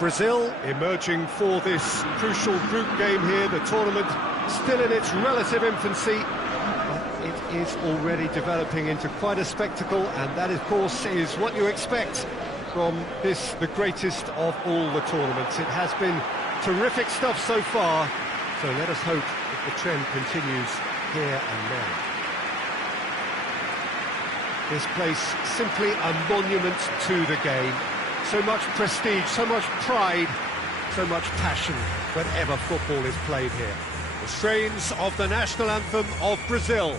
Brazil emerging for this crucial group game here, the tournament still in its relative infancy, but it is already developing into quite a spectacle, and that of course is what you expect from this, the greatest of all the tournaments. It has been terrific stuff so far, so let us hope that the trend continues here and now. This place simply a monument to the game. So much prestige, so much pride, so much passion whenever football is played here. The strains of the national anthem of Brazil.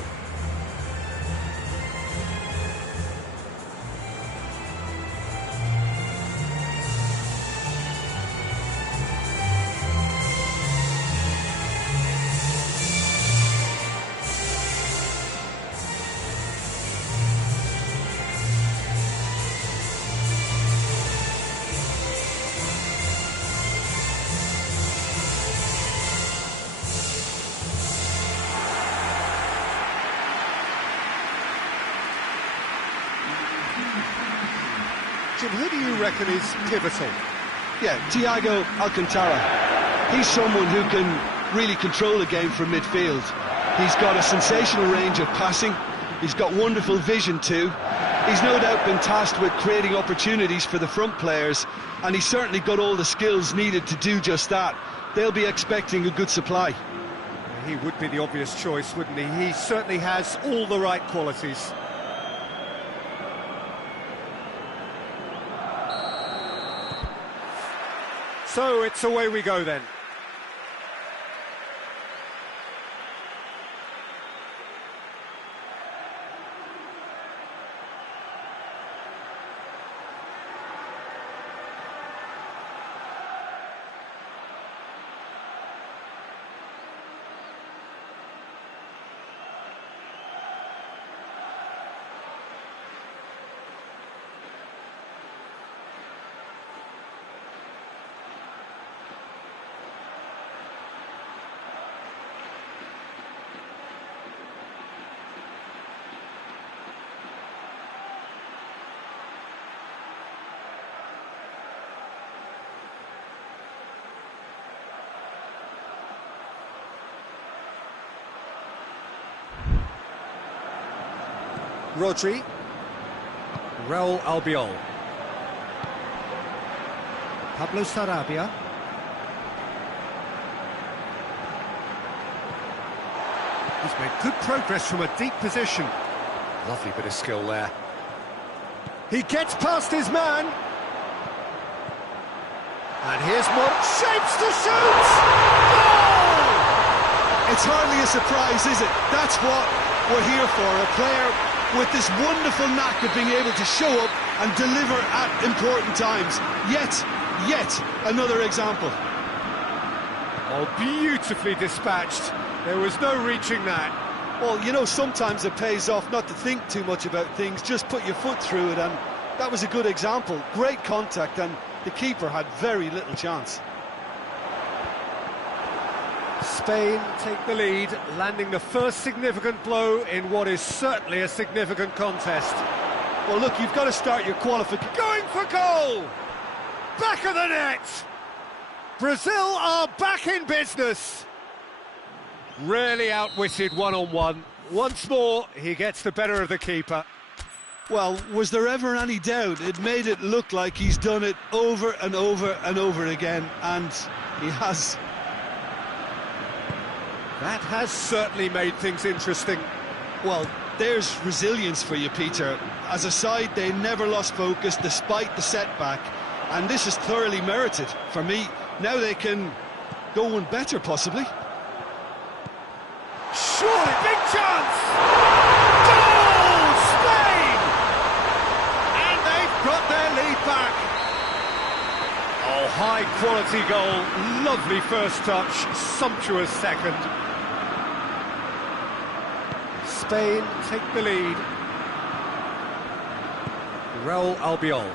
Jim, who do you reckon is pivotal? Yeah, Thiago Alcantara. He's someone who can really control a game from midfield. He's got a sensational range of passing. He's got wonderful vision too. He's no doubt been tasked with creating opportunities for the front players, and he's certainly got all the skills needed to do just that. They'll be expecting a good supply. He would be the obvious choice, wouldn't he? He certainly has all the right qualities. So it's away we go then. Rodri, Raul Albiol, Pablo Sarabia, he's made good progress from a deep position. Lovely bit of skill there. He gets past his man, and here's more shapes to shoot! Goal! It's hardly a surprise, is it? That's what we're here for, a player with this wonderful knack of being able to show up and deliver at important times. Yet another example. Oh, beautifully dispatched. There was no reaching that. Well, you know, sometimes it pays off not to think too much about things, just put your foot through it, and that was a good example. Great contact, and the keeper had very little chance. Spain take the lead, landing the first significant blow in what is certainly a significant contest. Well, look, you've got to start your qualification. Going for goal! Back of the net! Brazil are back in business. Really outwitted one-on-one. Once more, he gets the better of the keeper. Well, was there ever any doubt? It made it look like he's done it over and over and over again, and he has. That has certainly made things interesting. Well, there's resilience for you, Peter. As a side, they never lost focus despite the setback, and this is thoroughly merited for me. Now they can go one better, possibly. Surely, big chance! Goal! Spain! And they've got their lead back. Oh, high-quality goal. Lovely first touch, sumptuous second. Spain take the lead. Raul Albiol.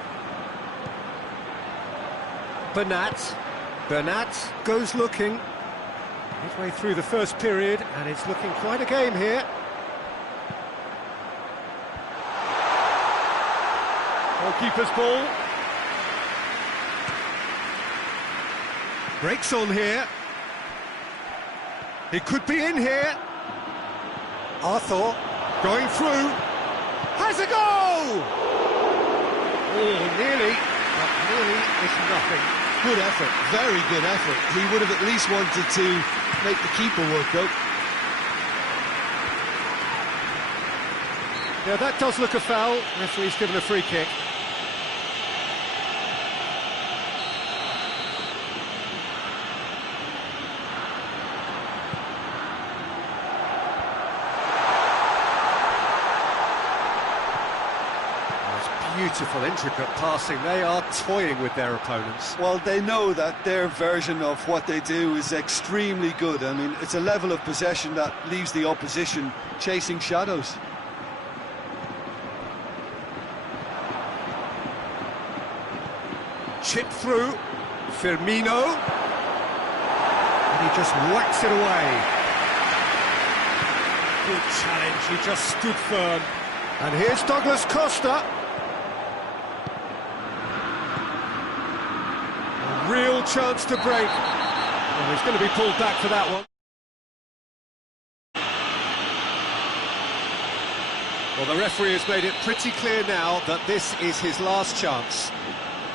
Bernat goes looking. Midway through the first period, and it's looking quite a game here. Goalkeeper's ball. Breaks on here. He could be in here. Arthur going through. Has a goal! Oh, nearly, but nearly is nothing. Good effort, very good effort. He would have at least wanted to make the keeper work, though. Yeah, that does look a foul. Referee's given a free kick. Beautiful, intricate passing. They are toying with their opponents. Well, they know that their version of what they do is extremely good. I mean, it's a level of possession that leaves the opposition chasing shadows. Chip through. Firmino. And he just whacks it away. Good challenge. He just stood firm. And here's Douglas Costa. Real chance to break. Well, he's going to be pulled back for that one. Well, the referee has made it pretty clear now that this is his last chance.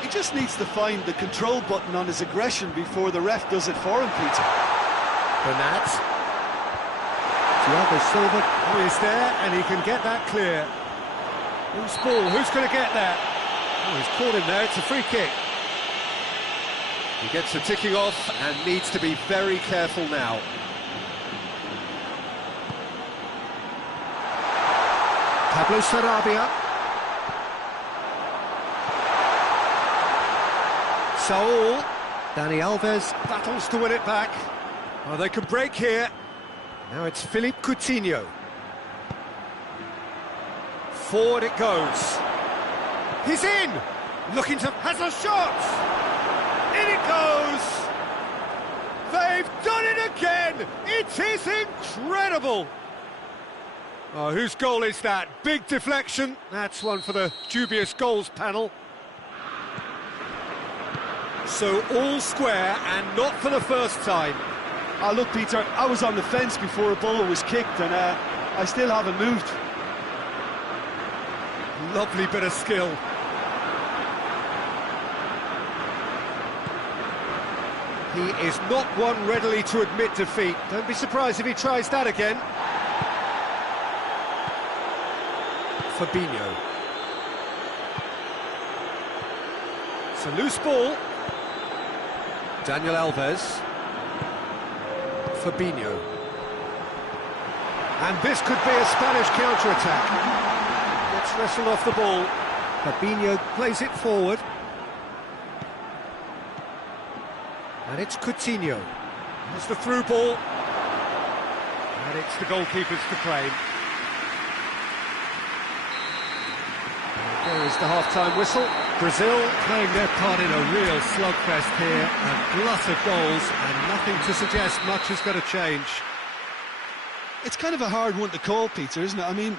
He just needs to find the control button on his aggression before the ref does it for him, Peter. Bernat. Thiago Silva is there, and he can get that clear. Who's ball? Who's going to get that? Oh, he's caught him there. It's a free kick. He gets the ticking off and needs to be very careful now. Pablo Sarabia. Saul. Dani Alves battles to win it back. Oh, they can break here. Now it's Philippe Coutinho. Forward it goes. He's in! Looking to... has a shot! In it goes! They've done it again! It is incredible! Oh, whose goal is that? Big deflection. That's one for the dubious goals panel. So all square, and not for the first time. Oh, look, Peter, I was on the fence before a ball was kicked, and I still haven't moved. Lovely bit of skill. He is not one readily to admit defeat. Don't be surprised if he tries that again. Fabinho. It's a loose ball. Daniel Alves. Fabinho. And this could be a Spanish counter-attack. Gets wrestled off the ball. Fabinho plays it forward. And it's Coutinho. It's the through ball. And it's the goalkeepers to claim. And there is the half-time whistle. Brazil playing their part in a real slugfest here. A glut of goals, and nothing to suggest much is going to change. It's kind of a hard one to call, Peter, isn't it? I mean,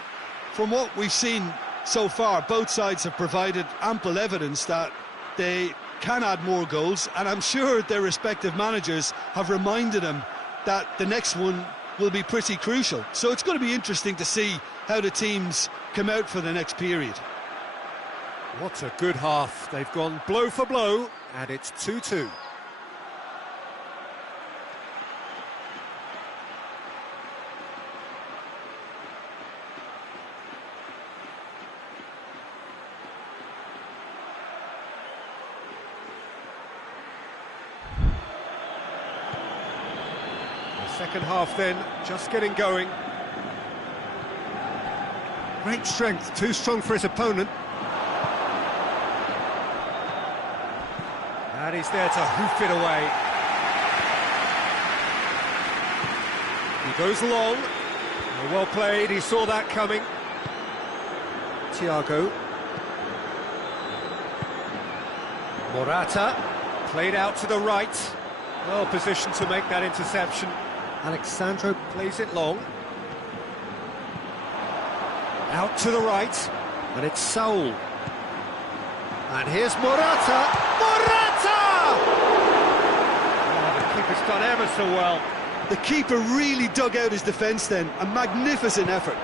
from what we've seen so far, both sides have provided ample evidence that they can add more goals, and I'm sure their respective managers have reminded them that the next one will be pretty crucial. So it's going to be interesting to see how the teams come out for the next period. What a good half. They've gone blow for blow, and it's 2-2. Second half then, just getting going. Great strength, too strong for his opponent. And he's there to hoof it away. He goes long. Well played, he saw that coming. Thiago. Morata, played out to the right. Well positioned to make that interception. Alexandro plays it long. Out to the right, and it's Saul. And here's Morata! Morata! It's done ever so well. The keeper really dug out his defence then. A magnificent effort.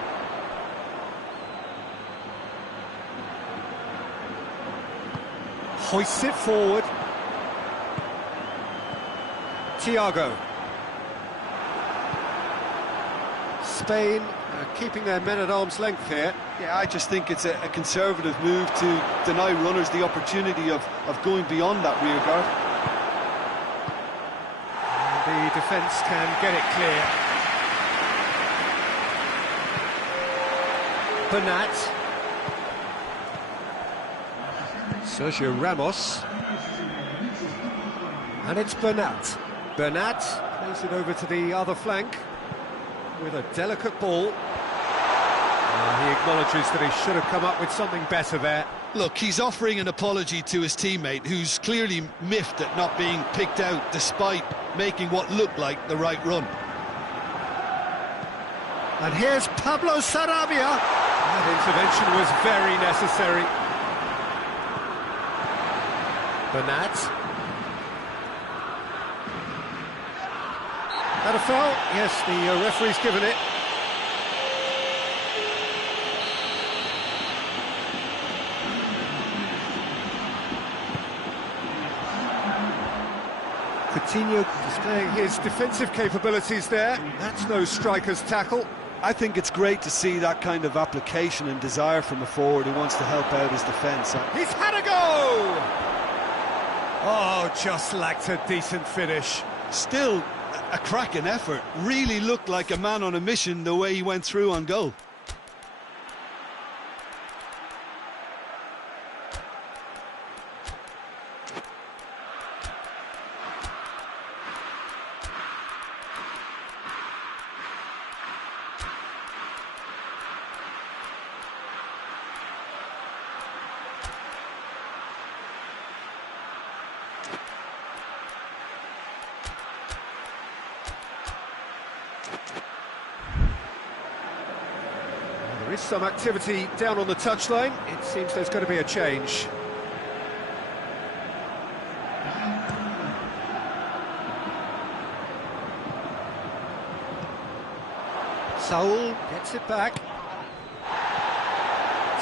Hoists it forward. Thiago. Spain keeping their men at arm's length here. Yeah, I just think it's a conservative move to deny runners the opportunity of going beyond that rear guard. The defence can get it clear. Bernat. Sergio Ramos. And it's Bernat. Bernat plays it over to the other flank with a delicate ball. He acknowledges that he should have come up with something better there. Look, he's offering an apology to his teammate, who's clearly miffed at not being picked out despite making what looked like the right run. And here's Pablo Sarabia. That intervention was very necessary. Bernat. That a foul? Yes, the referee's given it. Coutinho displaying his defensive capabilities there. That's no striker's tackle. I think it's great to see that kind of application and desire from a forward who wants to help out his defence. He's had a go! Oh, just lacked a decent finish. Still a cracking effort. Really looked like a man on a mission the way he went through on goal. There is some activity down on the touchline. It seems there's going to be a change. Saul gets it back.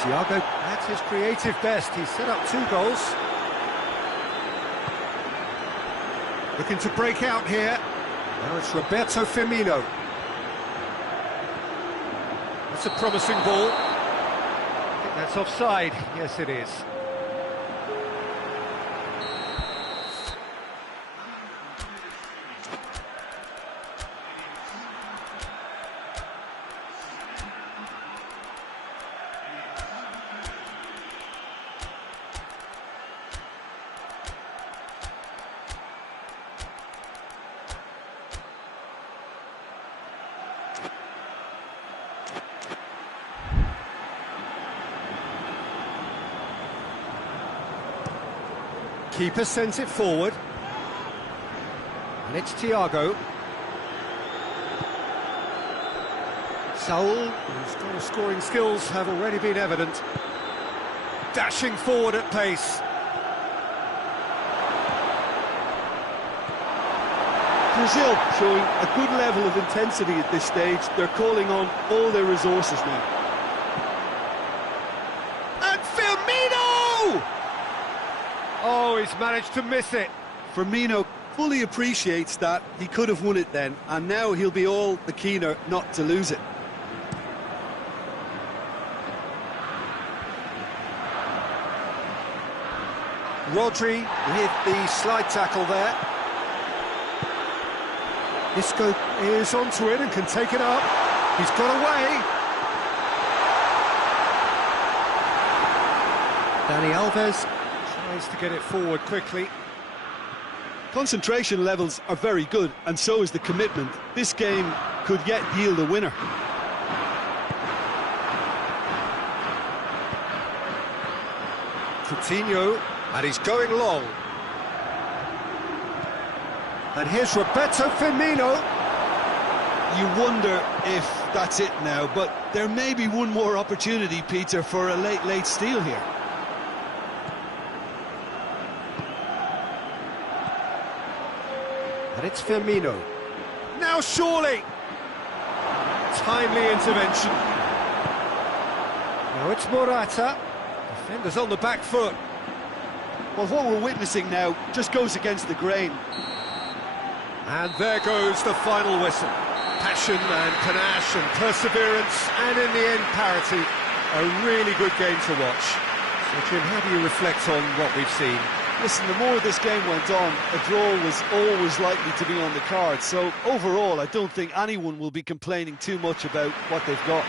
Thiago at his creative best. He's set up 2 goals. Looking to break out here. Now it's Roberto Firmino. That's a promising ball. I think that's offside. Yes, it is. Keeper sends it forward. And it's Thiago. Saul, whose goal scoring skills have already been evident. Dashing forward at pace. Brazil showing a good level of intensity at this stage. They're calling on all their resources now. And Firmino! Oh, he's managed to miss it. Firmino fully appreciates that he could have won it then, and now he'll be all the keener not to lose it. Rodri with the slide tackle there. Isco is onto it and can take it up. He's got away. Dani Alves tries to get it forward quickly. Concentration levels are very good, and so is the commitment. This game could yet yield a winner. Coutinho, and he's going long. And here's Roberto Firmino. You wonder if that's it now, but there may be one more opportunity, Peter, for a late steal here. And it's Firmino. Now surely! Timely intervention. Now it's Morata. Defenders on the back foot. Well, what we're witnessing now just goes against the grain. And there goes the final whistle. Passion and panache and perseverance, and in the end, parity. A really good game to watch. So, Jim, how do you reflect on what we've seen? Listen, the more this game went on, a draw was always likely to be on the cards. So, overall, I don't think anyone will be complaining too much about what they've got.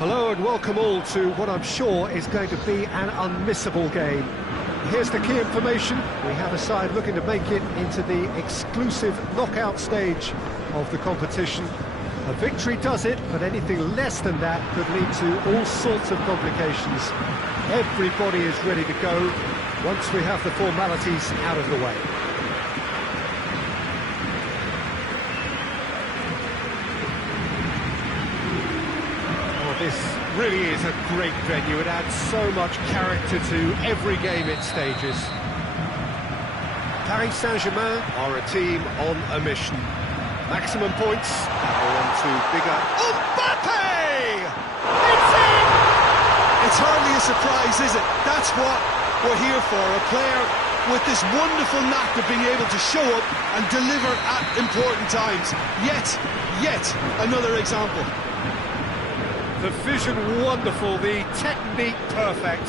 Hello and welcome all to what I'm sure is going to be an unmissable game. Here's the key information. We have a side looking to make it into the exclusive knockout stage of the competition. A victory does it, but anything less than that could lead to all sorts of complications. Everybody is ready to go once we have the formalities out of the way. This really is a great venue. It adds so much character to every game it stages. Paris Saint-Germain are a team on a mission. Maximum points, now on to bigger Mbappe! It's in! It's hardly a surprise, is it? That's what we're here for, a player with this wonderful knack of being able to show up and deliver at important times. Yet another example. The vision wonderful, the technique perfect.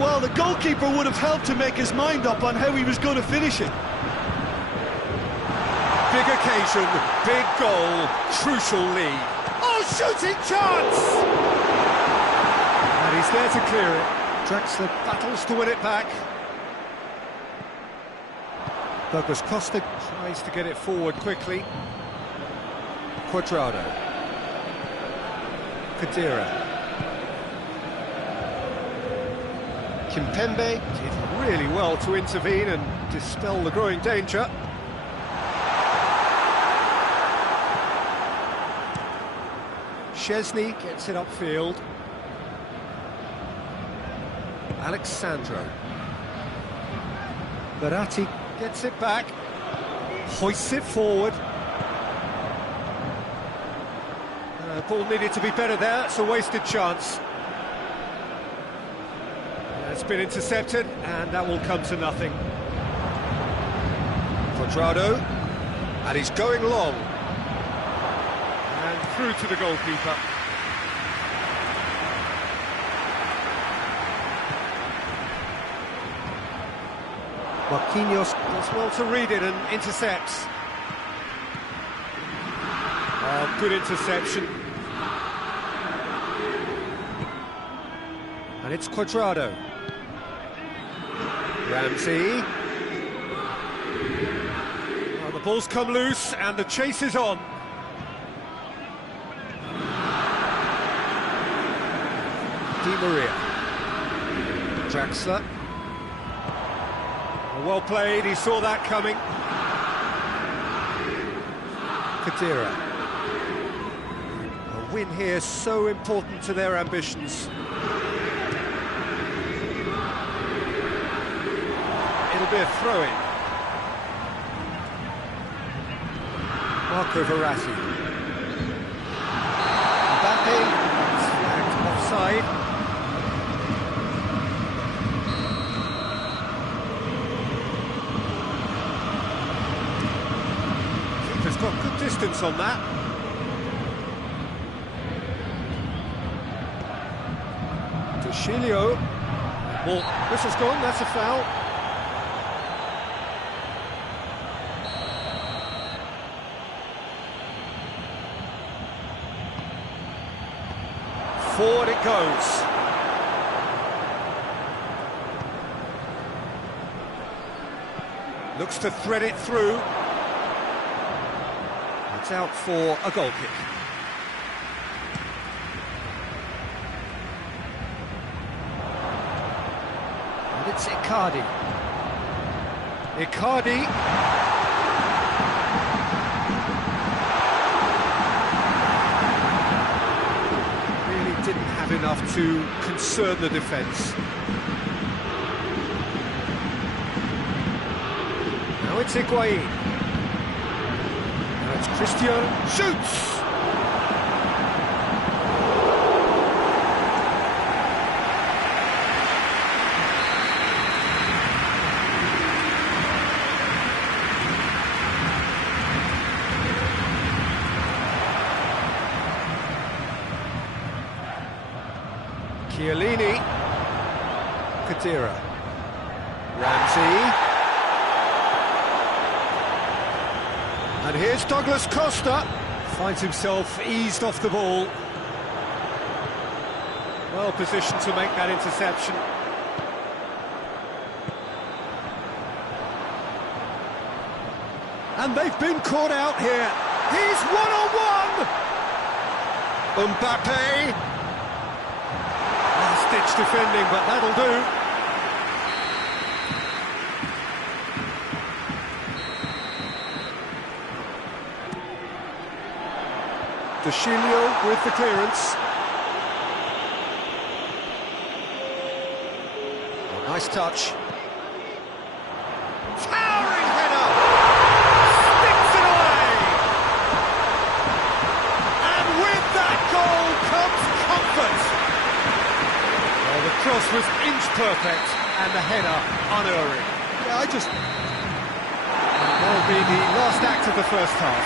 Well, the goalkeeper would have helped to make his mind up on how he was going to finish it. Big occasion, big goal, crucial lead. Oh, shooting chance! And he's there to clear it. Draxler battles to win it back. Douglas Costa tries to get it forward quickly. Cuadrado. Khedira. Kimpembe did really well to intervene and dispel the growing danger. Szczesny gets it upfield. Alexandro. Verratti gets it back. Hoists it forward. Ball needed to be better there, it's a wasted chance. It's been intercepted, and that will come to nothing. Cuadrado, and he's going long. And through to the goalkeeper. Marquinhos does well to read it and intercepts. Oh, good interception. And it's Cuadrado. Ramsey. Oh, the ball's come loose and the chase is on. Di Maria. Draxler. Oh, well played, he saw that coming. Khedira. A win here so important to their ambitions. It'll be a throw-in. Marco Verratti. Mbappe is flagged offside. Keeper's got good distance on that. Toshilio. Well, whistle's gone, that's a foul. Forward it goes. Looks to thread it through. It's out for a goal kick. And it's Icardi. Icardi. Didn't have enough to concern the defence. Now it's Higuain. Now it's Christian. Shoots! Chiellini. Khedira. Ramsey. And here's Douglas Costa. Finds himself eased off the ball. Well positioned to make that interception. And they've been caught out here. He's one-on-one! Mbappe. Last-ditch defending, but that'll do. De Sciglio with the clearance. Oh, nice touch. Towering header! Sticks it away! And with that goal comes comfort! Well, the cross was inch perfect and the header unerring. Yeah, That'll be the last act of the first half.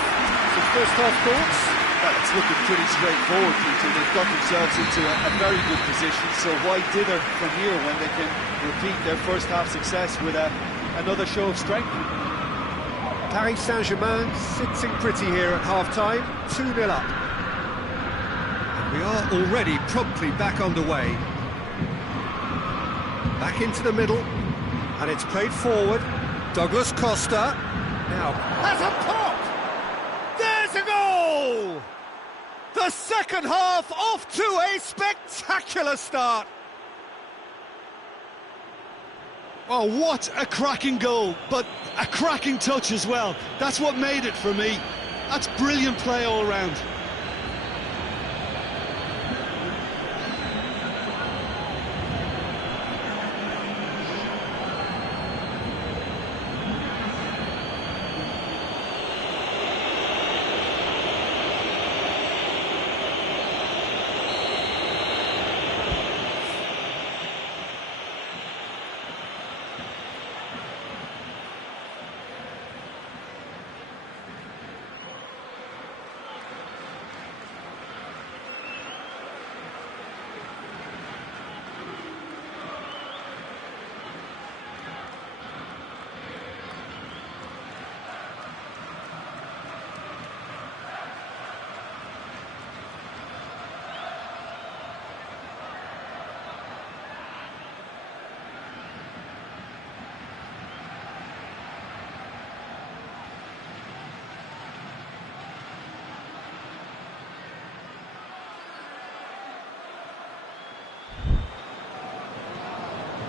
So first half thoughts? Well, it's looking pretty straightforward, Peter. They've got themselves into a very good position, so why dither from here when they can repeat their first half success with another show of strength? Paris Saint-Germain sitting pretty here at half-time, 2-0 up. And we are already promptly back underway. Back into the middle, and it's played forward. Douglas Costa, now has a pop! There's a goal! The second half off to a spectacular start. Oh, what a cracking goal, but a cracking touch as well. That's what made it for me. That's brilliant play all round.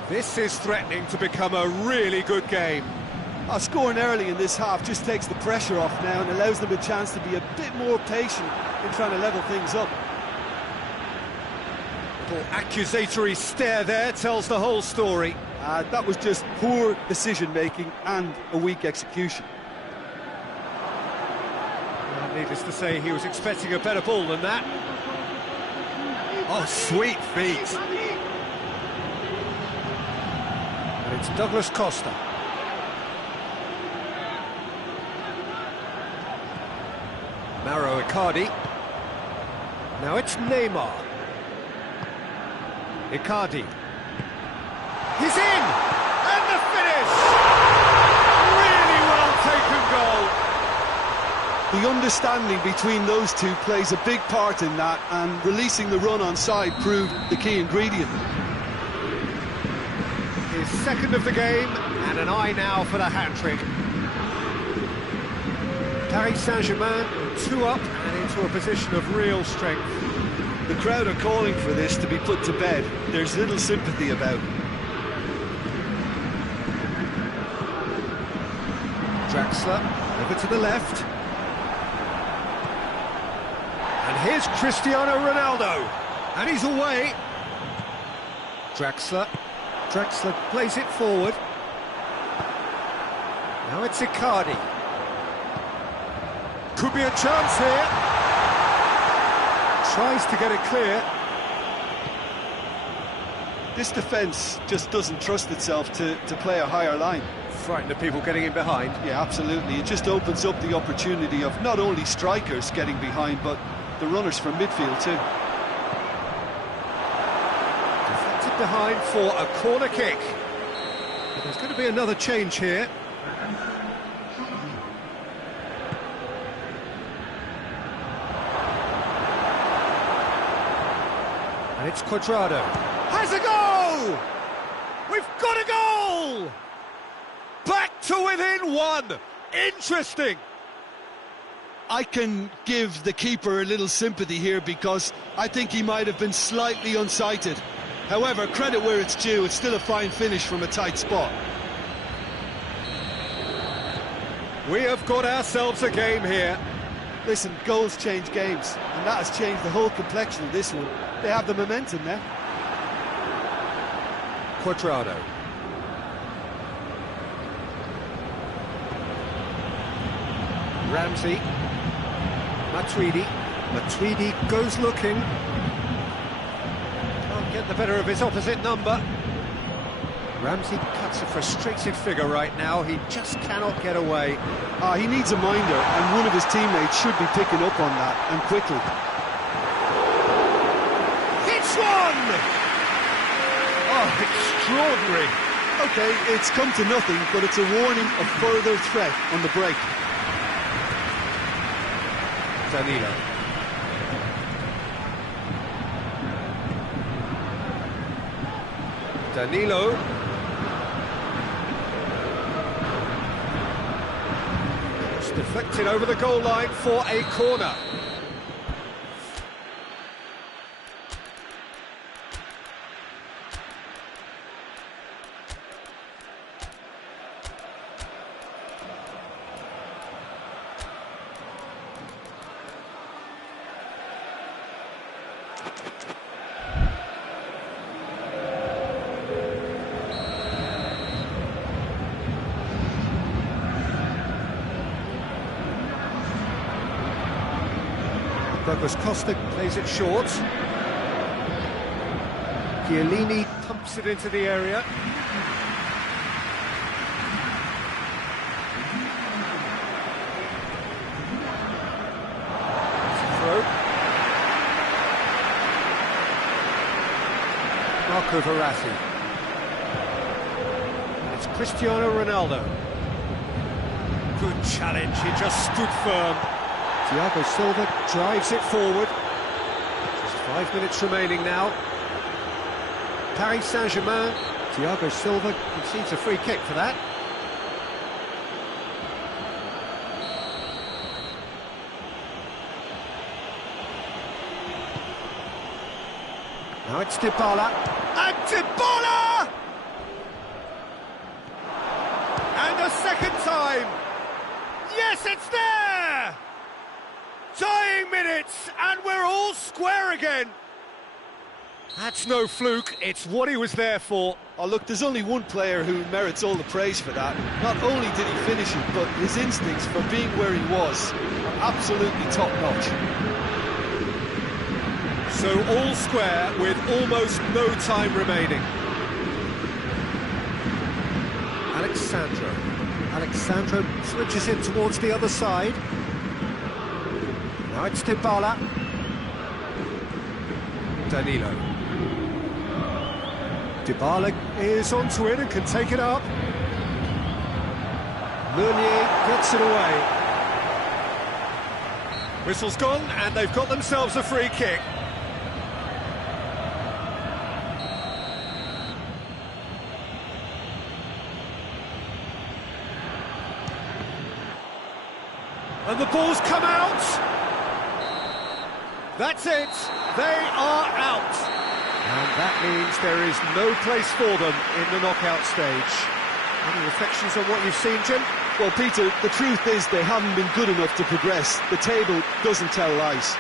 This is threatening to become a really good game. Scoring early in this half just takes the pressure off now and allows them a chance to be a bit more patient in trying to level things up. Little accusatory stare there tells the whole story. That was just poor decision-making and a weak execution. Well, needless to say, he was expecting a better ball than that. Oh, sweet feet. And it's Douglas Costa. Mauro Icardi. Now it's Neymar. Icardi. He's in! And the finish! Really well taken goal. The understanding between those two plays a big part in that, and releasing the run on side proved the key ingredient. His second of the game, and an eye now for the hat-trick. Paris Saint-Germain 2 up and into a position of real strength. The crowd are calling for this to be put to bed. There's little sympathy about it. Draxler, over to the left. And here's Cristiano Ronaldo. And he's away. Draxler plays it forward. Now it's Icardi. Could be a chance here. Tries to get it clear. This defence just doesn't trust itself to play a higher line. Frightened of people getting in behind. Yeah, absolutely. It just opens up the opportunity of not only strikers getting behind, but the runners from midfield too. Deflected behind for a corner kick. But there's going to be another change here. And it's Cuadrado. Has a goal! We've got a goal! Back to within one! Interesting! I can give the keeper a little sympathy here because I think he might have been slightly unsighted. However, credit where it's due, it's still a fine finish from a tight spot. We have got ourselves a game here. Listen, goals change games, and that has changed the whole complexion of this one. They have the momentum now. Cuadrado. Ramsey. Matuidi goes looking. Can't get the better of his opposite number. Ramsey cuts a frustrated figure right now. He just cannot get away. He needs a minder, and one of his teammates should be picking up on that, and quickly. Hits one! Oh, extraordinary. OK, it's come to nothing, but it's a warning of further threat on the break. Danilo. Danilo. It's deflected over the goal line for a corner. Douglas Costa plays it short. Chiellini pumps it into the area. Throw. Marco Verratti. It's Cristiano Ronaldo. Good challenge, he just stood firm. Thiago Silva drives it forward. Just 5 minutes remaining now. Paris Saint-Germain. Thiago Silva concedes a free kick for that. Now it's Dybala. And Dybala! And a second time. Yes, it's there! Dying minutes, and we're all square again. That's no fluke, it's what he was there for. Oh, look, there's only one player who merits all the praise for that. Not only did he finish it, but his instincts for being where he was are absolutely top-notch. So all square with almost no time remaining. Alexandro switches in towards the other side. Now it's Dybala. Danilo. Dybala is onto it and can take it up. Meunier gets it away. Whistle's gone and they've got themselves a free kick. And the ball's come out. That's it, they are out. And that means there is no place for them in the knockout stage. Any reflections on what you've seen, Jim? Well, Peter, the truth is they haven't been good enough to progress. The table doesn't tell lies.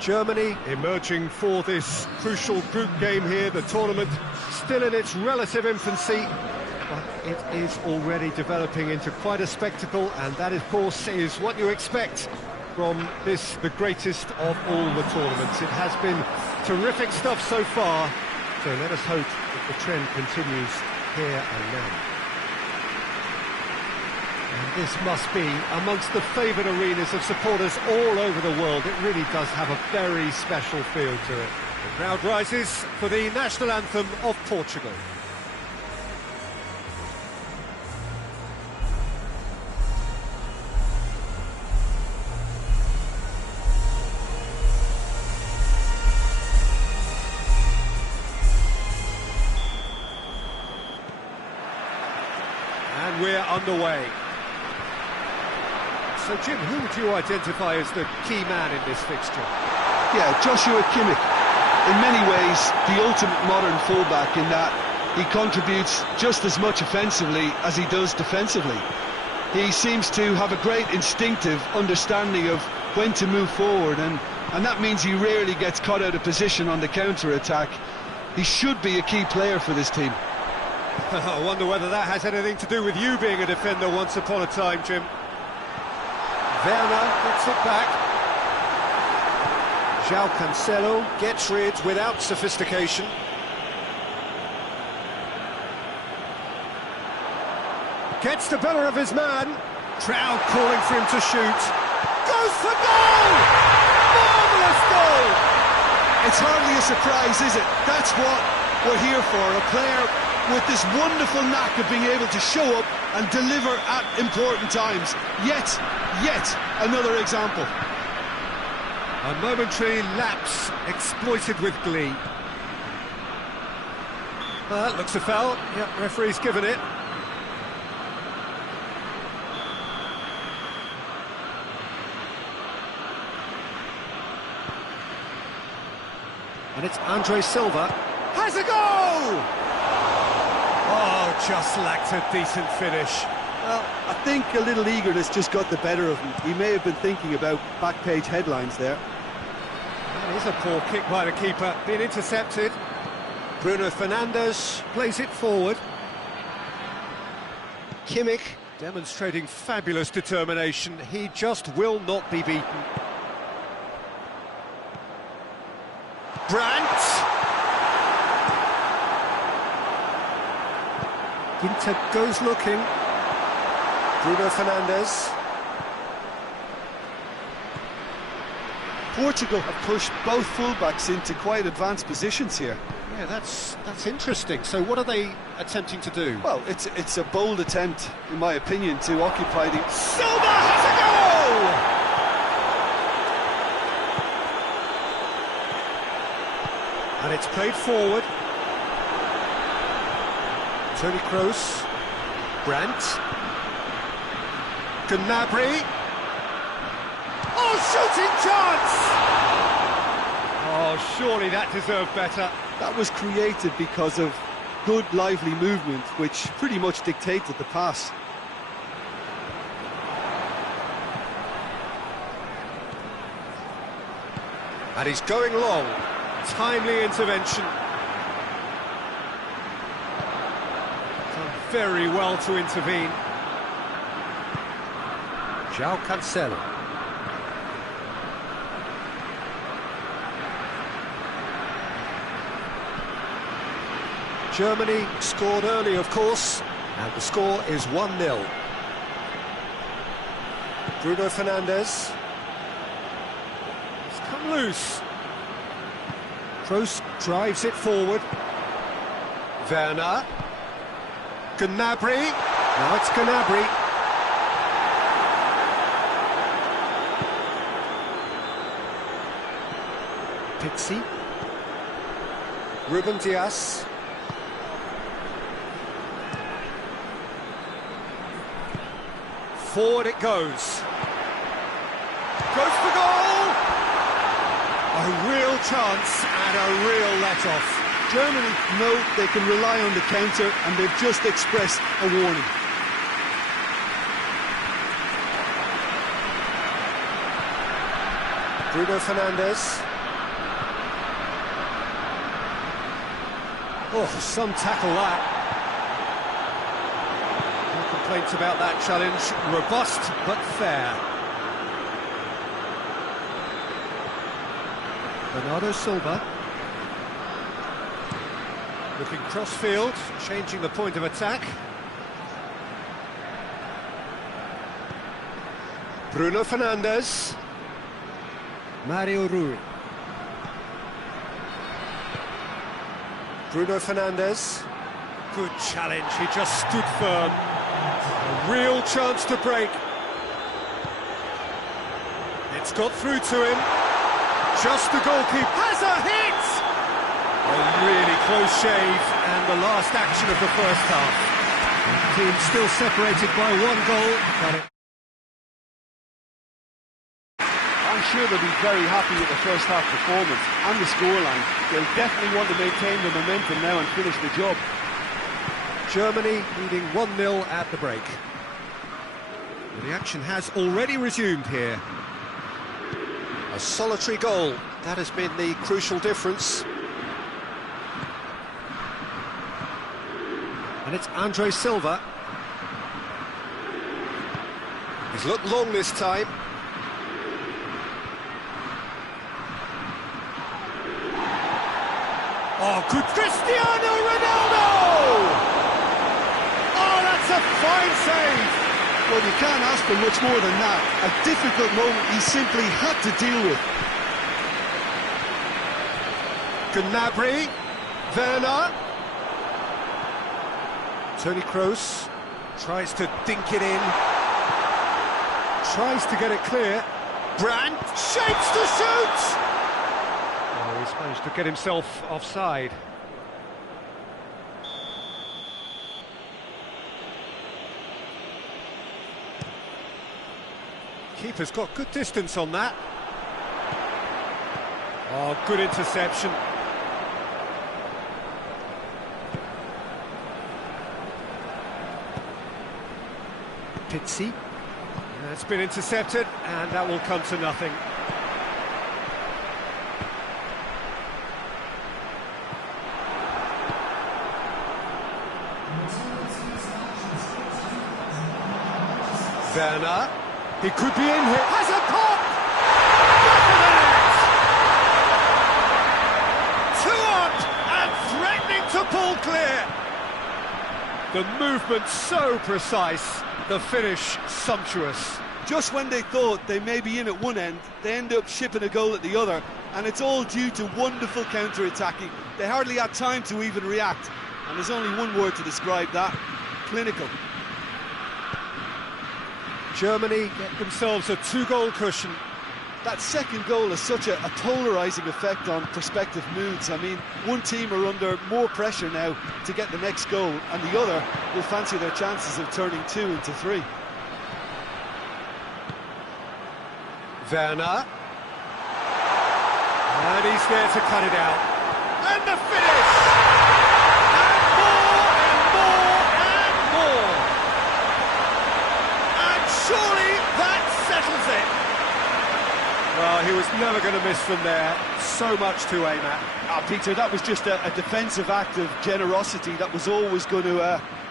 Germany emerging for this crucial group game here, the tournament still in its relative infancy, but it is already developing into quite a spectacle, and that of course is what you expect from this, the greatest of all the tournaments. It has been terrific stuff so far, so let us hope that the trend continues here and now. And this must be amongst the favoured arenas of supporters all over the world. It really does have a very special feel to it. The crowd rises for the national anthem of Portugal. And we're underway. So, Jim, who would you identify as the key man in this fixture? Yeah, Joshua Kimmich. In many ways, the ultimate modern fullback in that he contributes just as much offensively as he does defensively. He seems to have a great instinctive understanding of when to move forward, and that means he rarely gets caught out of position on the counter-attack. He should be a key player for this team. I wonder whether that has anything to do with you being a defender once upon a time, Jim. Werner gets it back. João Cancelo gets rid without sophistication. Gets the better of his man. Crowd calling for him to shoot. Goes for goal! Marvellous goal! It's hardly a surprise, is it? That's what we're here for, a player with this wonderful knack of being able to show up and deliver at important times. Yet another example. A momentary lapse exploited with glee. That looks a foul. Yep, referee's given it. And it's Andre Silva. Has a goal! Oh, just lacked a decent finish. Well, I think a little eagerness just got the better of him. He may have been thinking about back-page headlines there. That is a poor kick by the keeper, being intercepted. Bruno Fernandes plays it forward. Kimmich demonstrating fabulous determination. He just will not be beaten. Brandt. Ginter goes looking. Bruno Fernandes. Portugal have pushed both fullbacks into quite advanced positions here. Yeah, that's interesting. So what are they attempting to do? Well, it's a bold attempt, in my opinion, to occupy the... Silva has a goal! And it's played forward. Toni Kroos. Brandt. Gnabry. Oh, shooting chance! Oh, surely that deserved better. That was created because of good, lively movement, which pretty much dictated the pass. And he's going long. Timely intervention. Done very well to intervene. João Cancelo. Germany scored early, of course, and the score is 1-0. Bruno Fernandes. It's come loose. Kroos drives it forward. Werner. Gnabry. Now it's Gnabry. Pizzi. Ruben Dias. Forward it goes. Goes for goal! A real chance and a real let-off. Germany know they can rely on the counter, and they've just expressed a warning. Bruno Fernandes. Oh, some tackle that. No complaints about that challenge. Robust but fair. Bernardo Silva. Looking cross-field, changing the point of attack. Bruno Fernandes. Mario Rui. Bruno Fernandes. Good challenge, he just stood firm. A real chance to break. It's got through to him. Just the goalkeeper has a hit! A really close shave, and the last action of the first half. Team still separated by one goal, but I'm sure they'll be very happy with the first half performance and the scoreline. They'll definitely want to maintain the momentum now and finish the job. Germany leading 1-0 at the break. The action has already resumed here. A solitary goal, that has been the crucial difference. And it's Andre Silva. He's looked long this time. Oh, good Cristiano Ronaldo! Oh, that's a fine save! Well, you can't ask for much more than that. A difficult moment he simply had to deal with. Gnabry, Werner. Toni Kroos tries to dink it in. Tries to get it clear. Brandt shapes to shoot! Oh, he's managed to get himself offside. Keeper's got good distance on that. Oh, good interception. Pizzi. It's been intercepted, and that will come to nothing. Werner. He could be in here. Has a pop! Two up and threatening to pull clear. The movement so precise, the finish sumptuous. Just when they thought they may be in at one end, they end up shipping a goal at the other, and it's all due to wonderful counter-attacking. They hardly had time to even react, and there's only one word to describe that: clinical. Germany get themselves a two-goal cushion. That second goal has such a polarising effect on prospective moods. I mean, one team are under more pressure now to get the next goal, and the other will fancy their chances of turning 2 into 3. Werner. And he's there to cut it out. And the finish! And more, and more, and more! And surely that settles it! Well, he was never going to miss from there. So much to aim at. Peter, that was just a defensive act of generosity that was always going to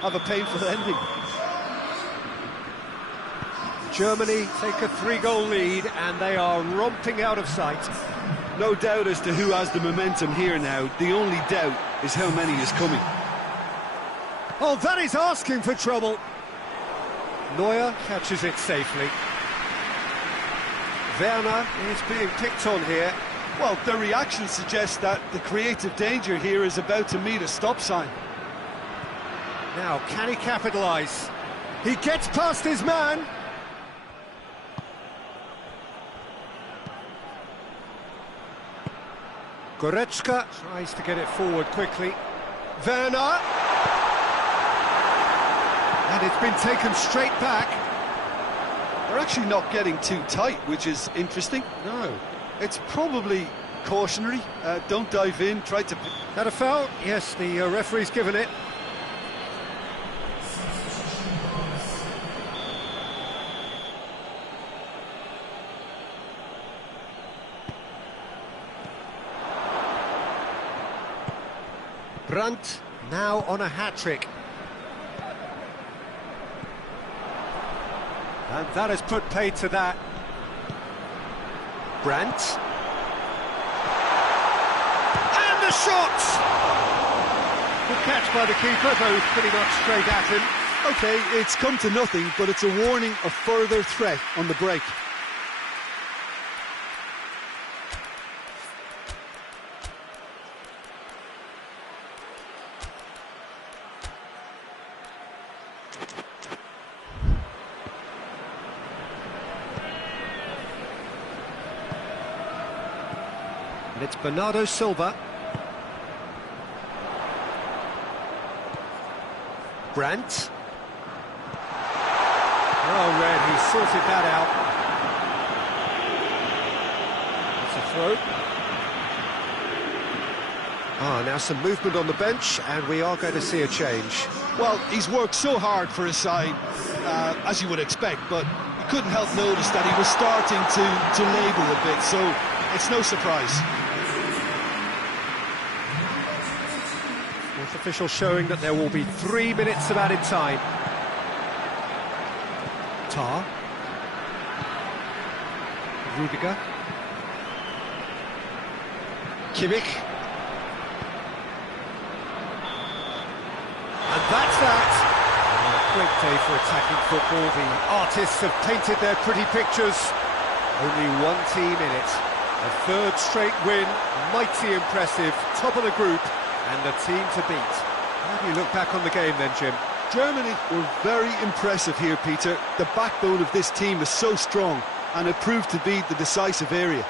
have a painful ending. Germany take a 3-goal lead, and they are romping out of sight. No doubt as to who has the momentum here now. The only doubt is how many is coming. Oh, that is asking for trouble. Neuer catches it safely. Werner is being picked on here. Well, the reaction suggests that the creative danger here is about to meet a stop sign. Now, can he capitalise? He gets past his man. Goretzka tries to get it forward quickly. Werner! And it's been taken straight back. They're actually not getting too tight, which is interesting. No. It's probably cautionary. Don't dive in, try to... That a foul? Yes, the referee's given it. Brandt now on a hat-trick. And that has put paid to that. Brandt. And the shot! Good catch by the keeper, though pretty much straight at him. OK, it's come to nothing, but it's a warning of further threat on the break. And it's Bernardo Silva. Brandt. Oh, Red, he sorted that out. It's a throw. Now some movement on the bench, and we are going to see a change. Well, he's worked so hard for his side, as you would expect, but you couldn't help notice that he was starting to labour a bit, so it's no surprise. Fourth official showing that there will be 3 minutes of added time. Tar. Rudiger. Kimmich. And that's that. A great day for attacking football. The artists have painted their pretty pictures. Only one team in it. A third straight win, mighty impressive, top of the group, and the team to beat. How do you look back on the game then, Jim? Germany were very impressive here, Peter. The backbone of this team is so strong, and it proved to be the decisive area.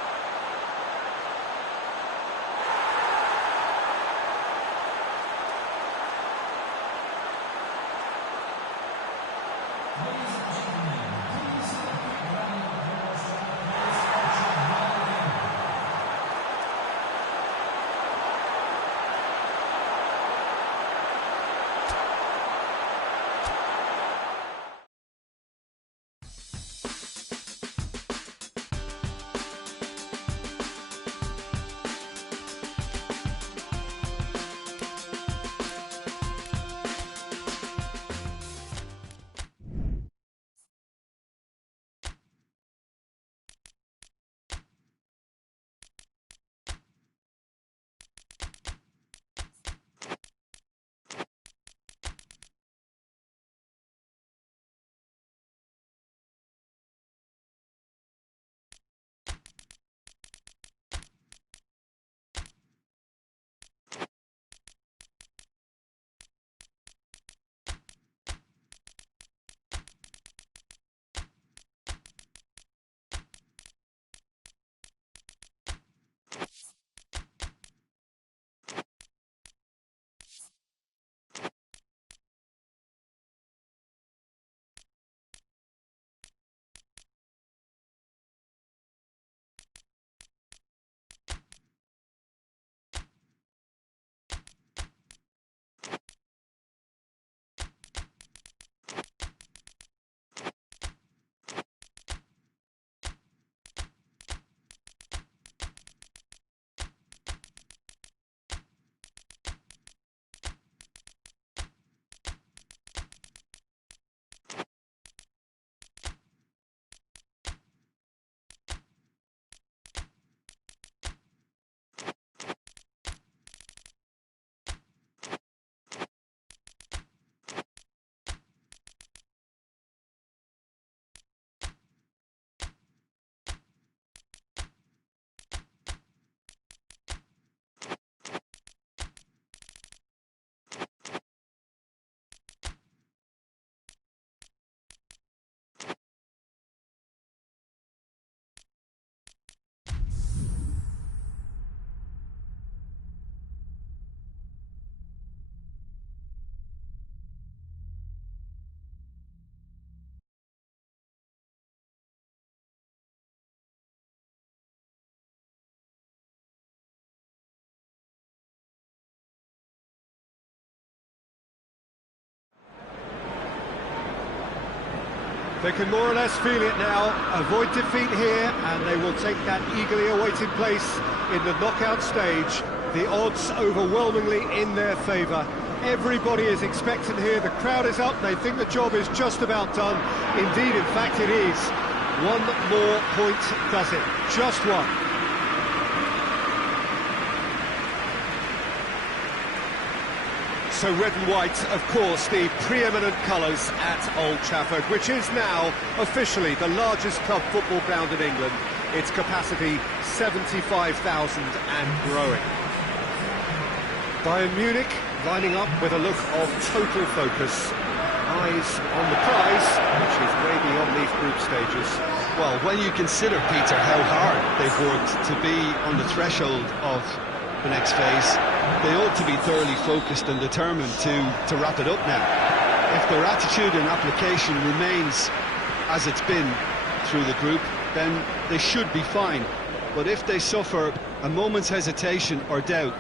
They can more or less feel it now, avoid defeat here, and they will take that eagerly awaited place in the knockout stage. The odds overwhelmingly in their favour. Everybody is expectant here, the crowd is up, they think the job is just about done. Indeed, in fact it is. One more point does it, just one. So red and white, of course, the preeminent colours at Old Trafford, which is now officially the largest club football ground in England. Its capacity 75,000 and growing. Bayern Munich lining up with a look of total focus. Eyes on the prize, which is way beyond these group stages. Well, when you consider, Peter, how hard they've worked to be on the threshold of the next phase, they ought to be thoroughly focused and determined to wrap it up now. If their attitude and application remains as it's been through the group, then they should be fine. But if they suffer a moment's hesitation or doubt,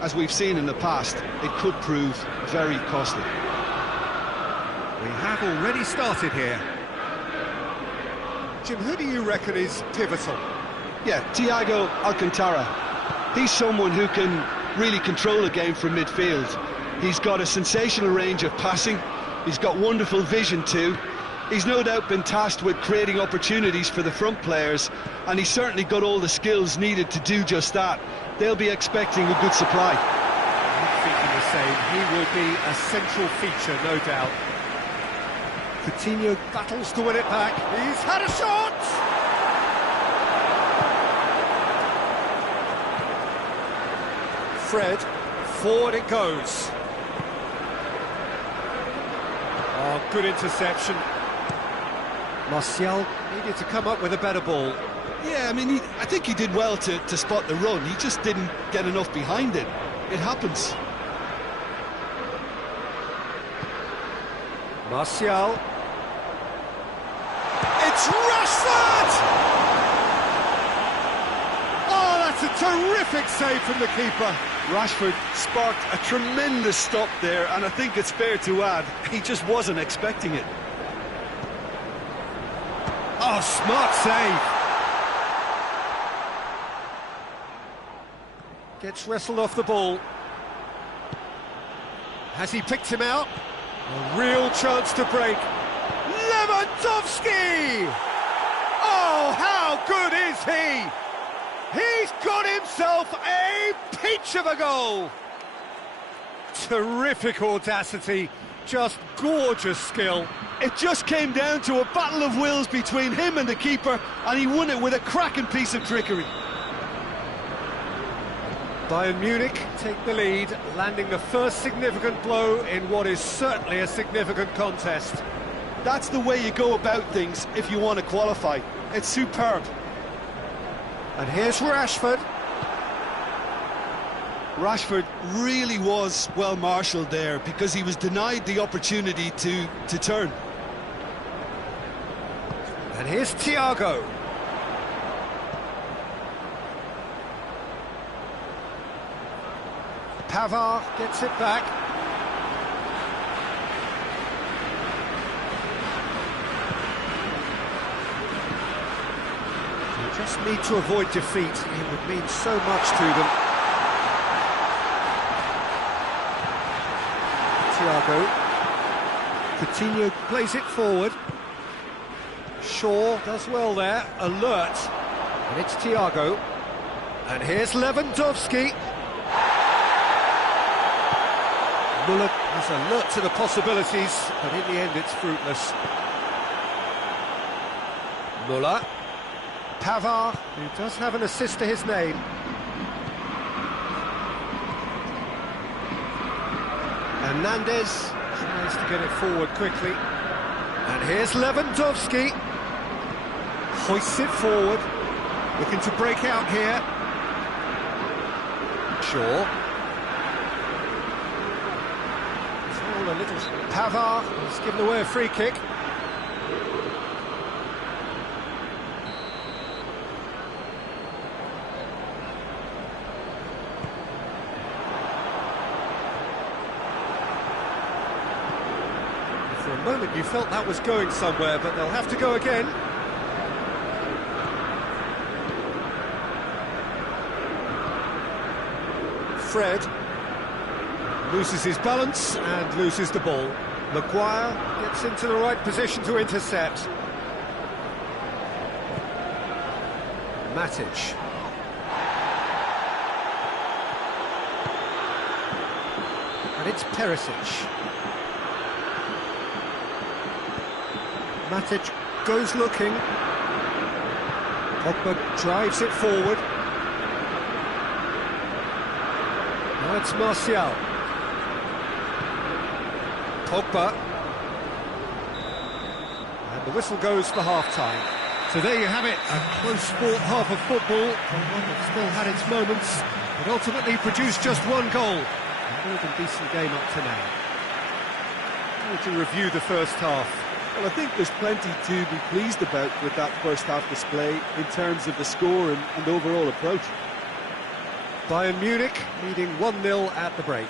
as we've seen in the past, it could prove very costly. We have already started here. Jim, who do you reckon is pivotal? Yeah, Thiago Alcantara. He's someone who can really control a game from midfield. He's got a sensational range of passing. He's got wonderful vision too. He's no doubt been tasked with creating opportunities for the front players, and he's certainly got all the skills needed to do just that. They'll be expecting a good supply. I'm thinking the same. He will be a central feature, no doubt. Coutinho battles to win it back. He's had a shot! Fred, forward it goes. Oh, good interception. Martial needed to come up with a better ball. Yeah, I mean, I think he did well to spot the run. He just didn't get enough behind it. It happens. Martial. It's Rashford! Oh, that's a terrific save from the keeper. Rashford sparked a tremendous stop there, and I think it's fair to add, he just wasn't expecting it. Oh, smart save. Gets wrestled off the ball. Has he picked him out? A real chance to break. Lewandowski! Oh, how good is he? He's got himself a peach of a goal. Terrific audacity, just gorgeous skill. It just came down to a battle of wills between him and the keeper, and he won it with a cracking piece of trickery. Bayern Munich take the lead, landing the first significant blow in what is certainly a significant contest. That's the way you go about things if you want to qualify. It's superb. And here's Rashford. Rashford really was well marshalled there because he was denied the opportunity to turn. And here's Thiago. Pavard gets it back. They just need to avoid defeat. It would mean so much to them. Thiago. Coutinho plays it forward. Shaw does well there, alert. And it's Thiago. And here's Lewandowski. Muller is alert to the possibilities, but in the end it's fruitless. Muller. Pavard, who does have an assist to his name. Hernandez tries to get it forward quickly. And here's Lewandowski. Hoists it forward. Looking to break out here. Shaw. It's all a little... Pavard has given away a free kick. For a moment you felt that was going somewhere, but they'll have to go again. Fred loses his balance and loses the ball. Maguire gets into the right position to intercept. Matic. And it's Perisic. Matic goes looking. Pogba drives it forward. Now it's Martial. Pogba. And the whistle goes for half-time. So there you have it, a close-fought half of football, one that still had its moments, but ultimately produced just one goal. A more than decent game up to now. To review the first half. Well, I think there's plenty to be pleased about with that first half display in terms of the score and overall approach. Bayern Munich leading 1-0 at the break.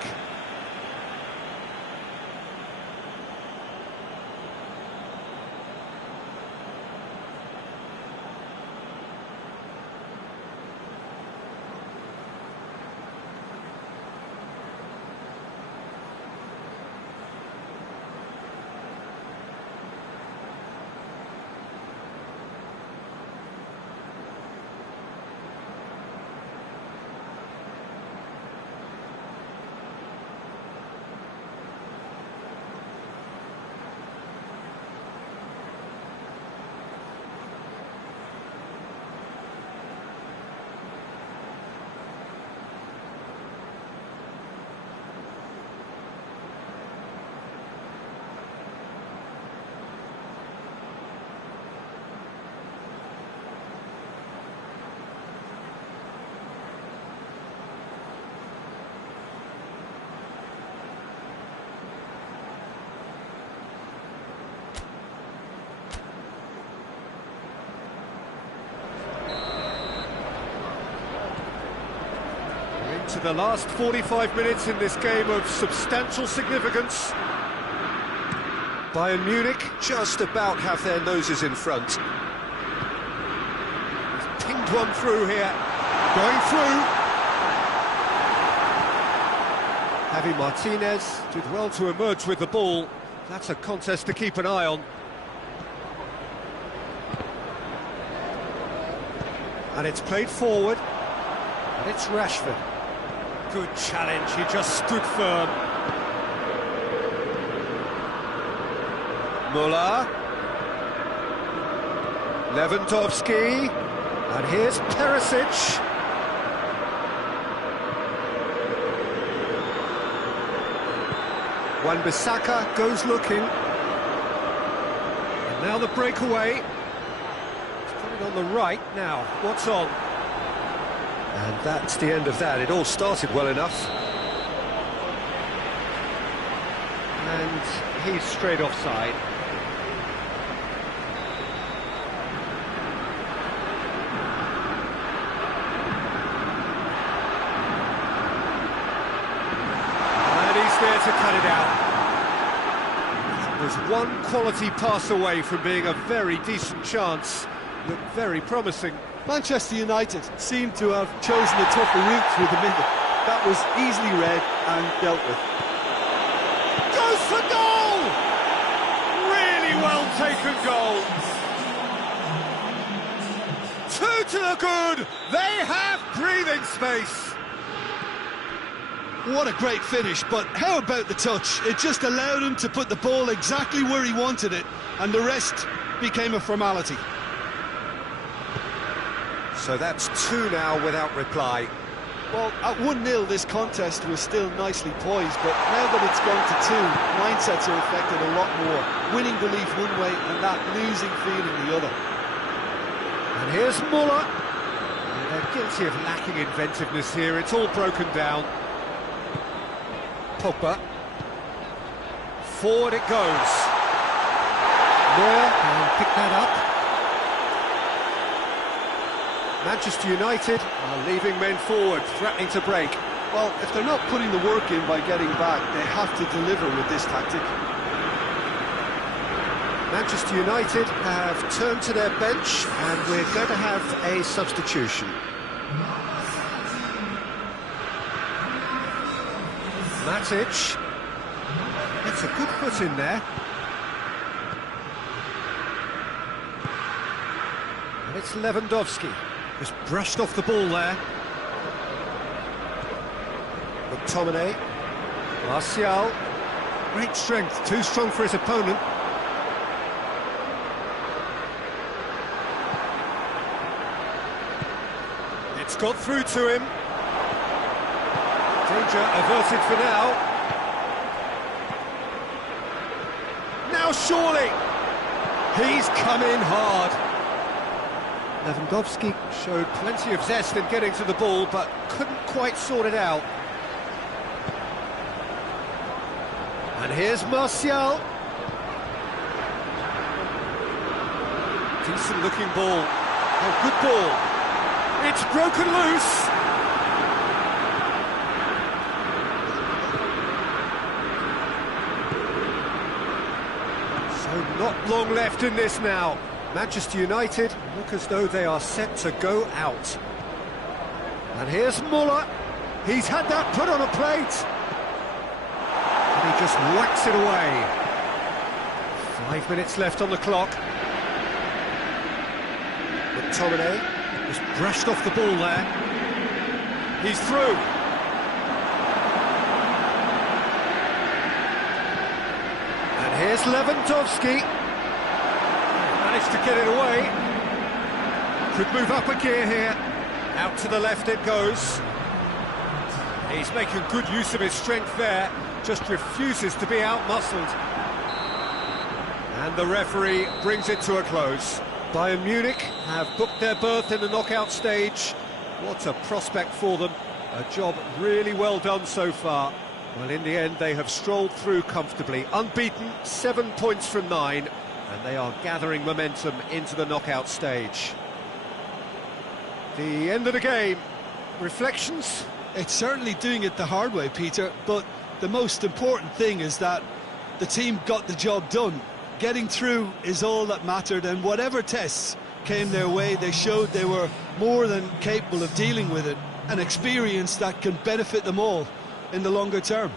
To the last 45 minutes in this game of substantial significance. Bayern Munich just about have their noses in front. He's pinged one through here. Going through. Javi Martinez did well to emerge with the ball. That's a contest to keep an eye on. And it's played forward. And it's Rashford. Good challenge, he just stood firm. Müller. Lewandowski. And here's Perisic. Wan-Bissaka goes looking. And now the breakaway. It's coming on the right now. What's on? And that's the end of that. It all started well enough. And he's straight offside. And he's there to cut it out. That was one quality pass away from being a very decent chance. Looked very promising. Manchester United seem to have chosen a tougher route through the middle. That was easily read and dealt with. Goes for goal! Really well taken goal. Two to the good. They have breathing space. What a great finish, but how about the touch? It just allowed him to put the ball exactly where he wanted it, and the rest became a formality. So that's two now without reply. Well, at 1-0 this contest was still nicely poised, but now that it's gone to two, mindsets are affected a lot more. Winning belief one way and that losing feeling the other. And here's Müller. And they're guilty of lacking inventiveness here. It's all broken down. Pogba. Forward it goes. Neuer can pick that up. Manchester United are leaving men forward, threatening to break. Well, if they're not putting the work in by getting back, they have to deliver with this tactic. Manchester United have turned to their bench, and we're going to have a substitution. Matic. It's a good foot in there. And it's Lewandowski. Just brushed off the ball there. McTominay. Martial. Great strength, too strong for his opponent. It's got through to him. Danger averted for now. Now surely! He's come in hard. Lewandowski showed plenty of zest in getting to the ball, but couldn't quite sort it out. And here's Martial. Decent looking ball. Oh, good ball. It's broken loose. So not long left in this now. Manchester United look as though they are set to go out. And here's Muller. He's had that put on a plate. And he just whacks it away. 5 minutes left on the clock. McTominay just brushed off the ball there. He's through. And here's Lewandowski. Managed to get it away. Could move up a gear here. Out to the left it goes. He's making good use of his strength there. Just refuses to be out-muscled. And the referee brings it to a close. Bayern Munich have booked their berth in the knockout stage. What a prospect for them. A job really well done so far. Well, in the end, they have strolled through comfortably. Unbeaten, 7 points from 9, and they are gathering momentum into the knockout stage. The end of the game. Reflections? It's certainly doing it the hard way, Peter, but the most important thing is that the team got the job done. Getting through is all that mattered, and whatever tests came their way, they showed they were more than capable of dealing with it. An experience that can benefit them all in the longer term.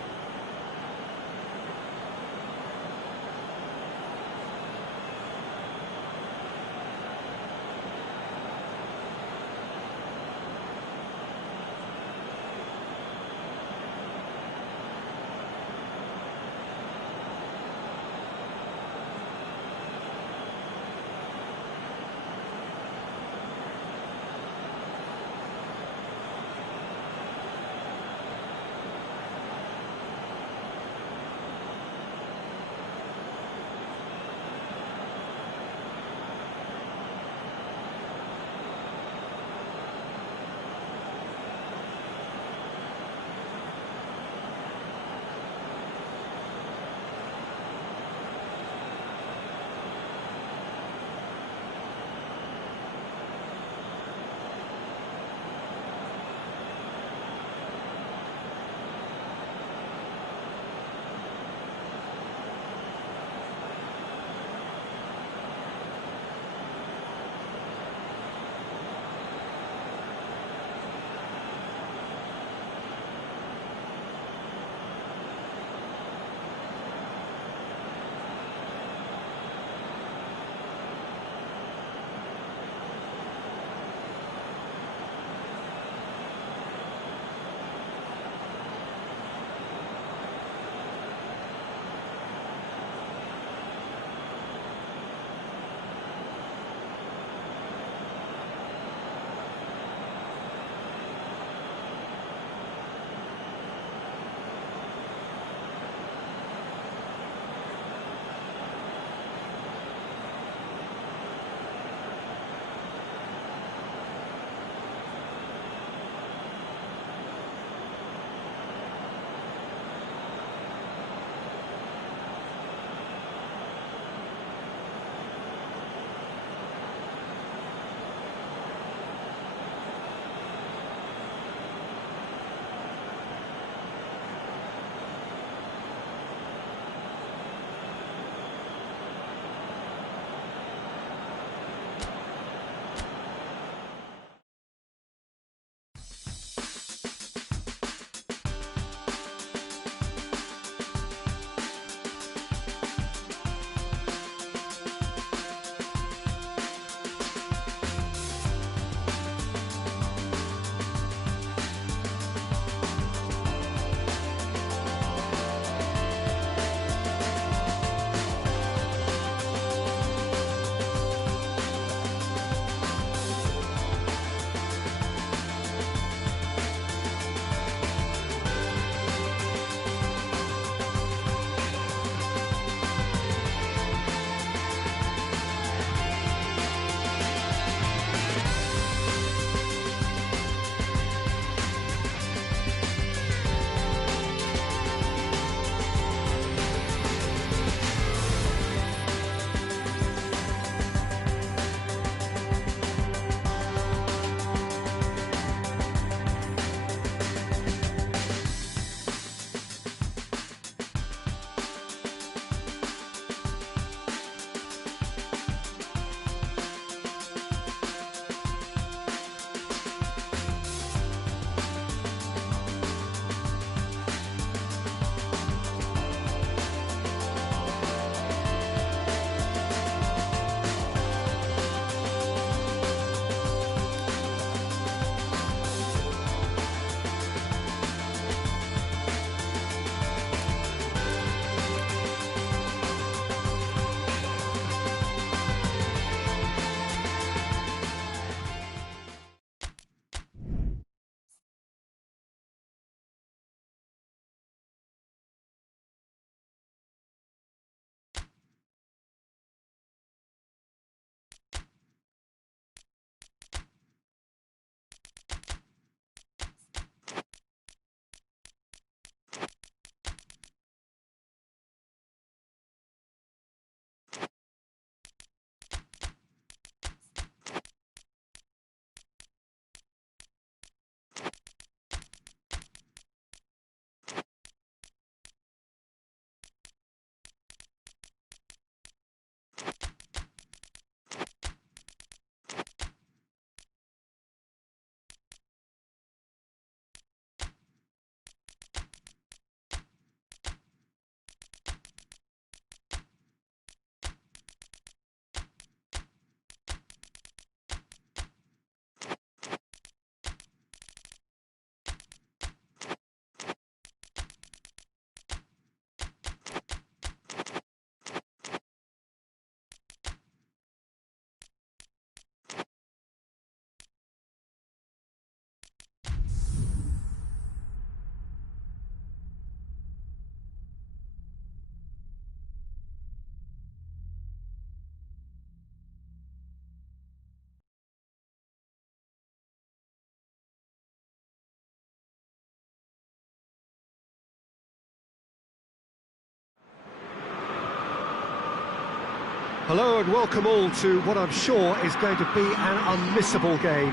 Hello and welcome all to what I'm sure is going to be an unmissable game.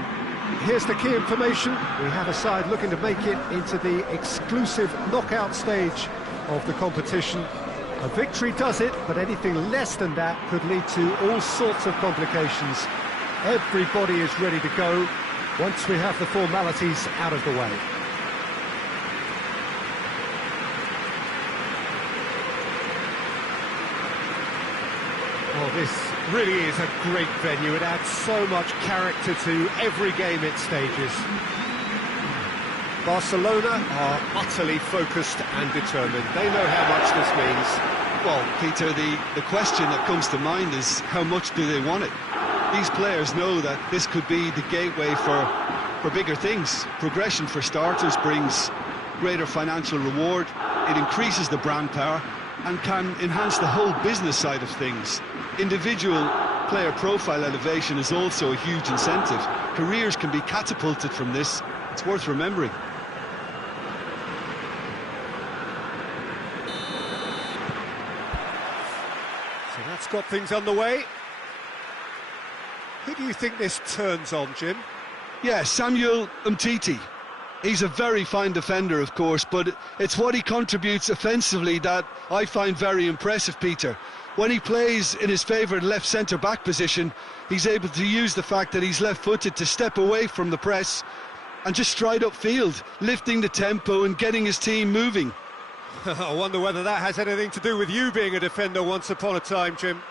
Here's the key information. We have a side looking to make it into the exclusive knockout stage of the competition. A victory does it, but anything less than that could lead to all sorts of complications. Everybody is ready to go once we have the formalities out of the way. Oh, this really is a great venue. It adds so much character to every game it stages. Barcelona are utterly focused and determined. They know how much this means. Well, Peter, the question that comes to mind is how much do they want it? These players know that this could be the gateway for bigger things. Progression, for starters, brings greater financial reward. It increases the brand power and can enhance the whole business side of things. Individual player profile elevation is also a huge incentive. Careers can be catapulted from this. It's worth remembering. So that's got things underway. Who do you think this turns on, Jim? Yeah, Samuel Umtiti. He's a very fine defender, of course, but it's what he contributes offensively that I find very impressive, Peter. When he plays in his favourite left centre-back position, he's able to use the fact that he's left-footed to step away from the press and just stride upfield, lifting the tempo and getting his team moving. I wonder whether that has anything to do with you being a defender once upon a time, Jim.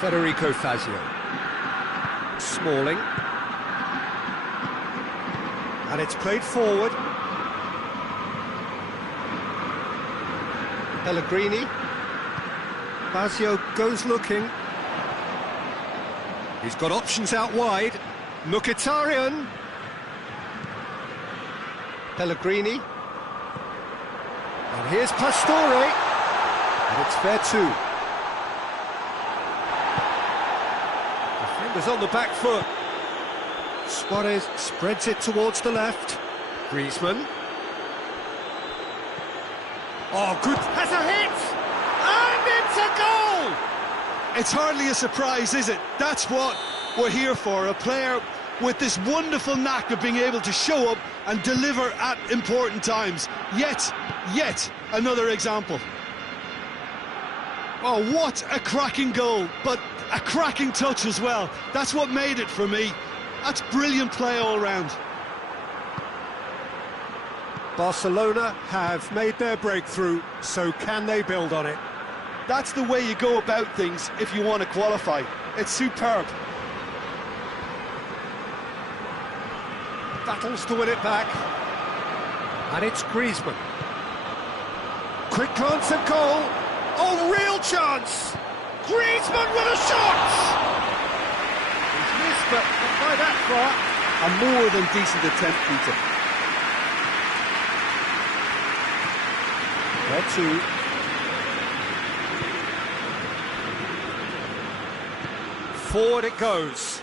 Federico Fazio. Smalling. And it's played forward. Pellegrini. Fazio goes looking. He's got options out wide. Mkhitaryan. Pellegrini. And here's Pastore. And it's fair too. Defenders on the back foot. Suarez spreads it towards the left. Griezmann. Oh, good. Has a hit! And it's a goal! It's hardly a surprise, is it? That's what we're here for. A player with this wonderful knack of being able to show up and deliver at important times. Yet another example. Oh, what a cracking goal, but a cracking touch as well. That's what made it for me. That's brilliant play all round. Barcelona have made their breakthrough, so can they build on it? That's the way you go about things if you want to qualify. It's superb. Battles to win it back. And it's Griezmann. Quick glance at goal. Oh, real chance! Griezmann with a shot! He's missed, but not by that far. A more than decent attempt, Peter. Where to? Forward it goes.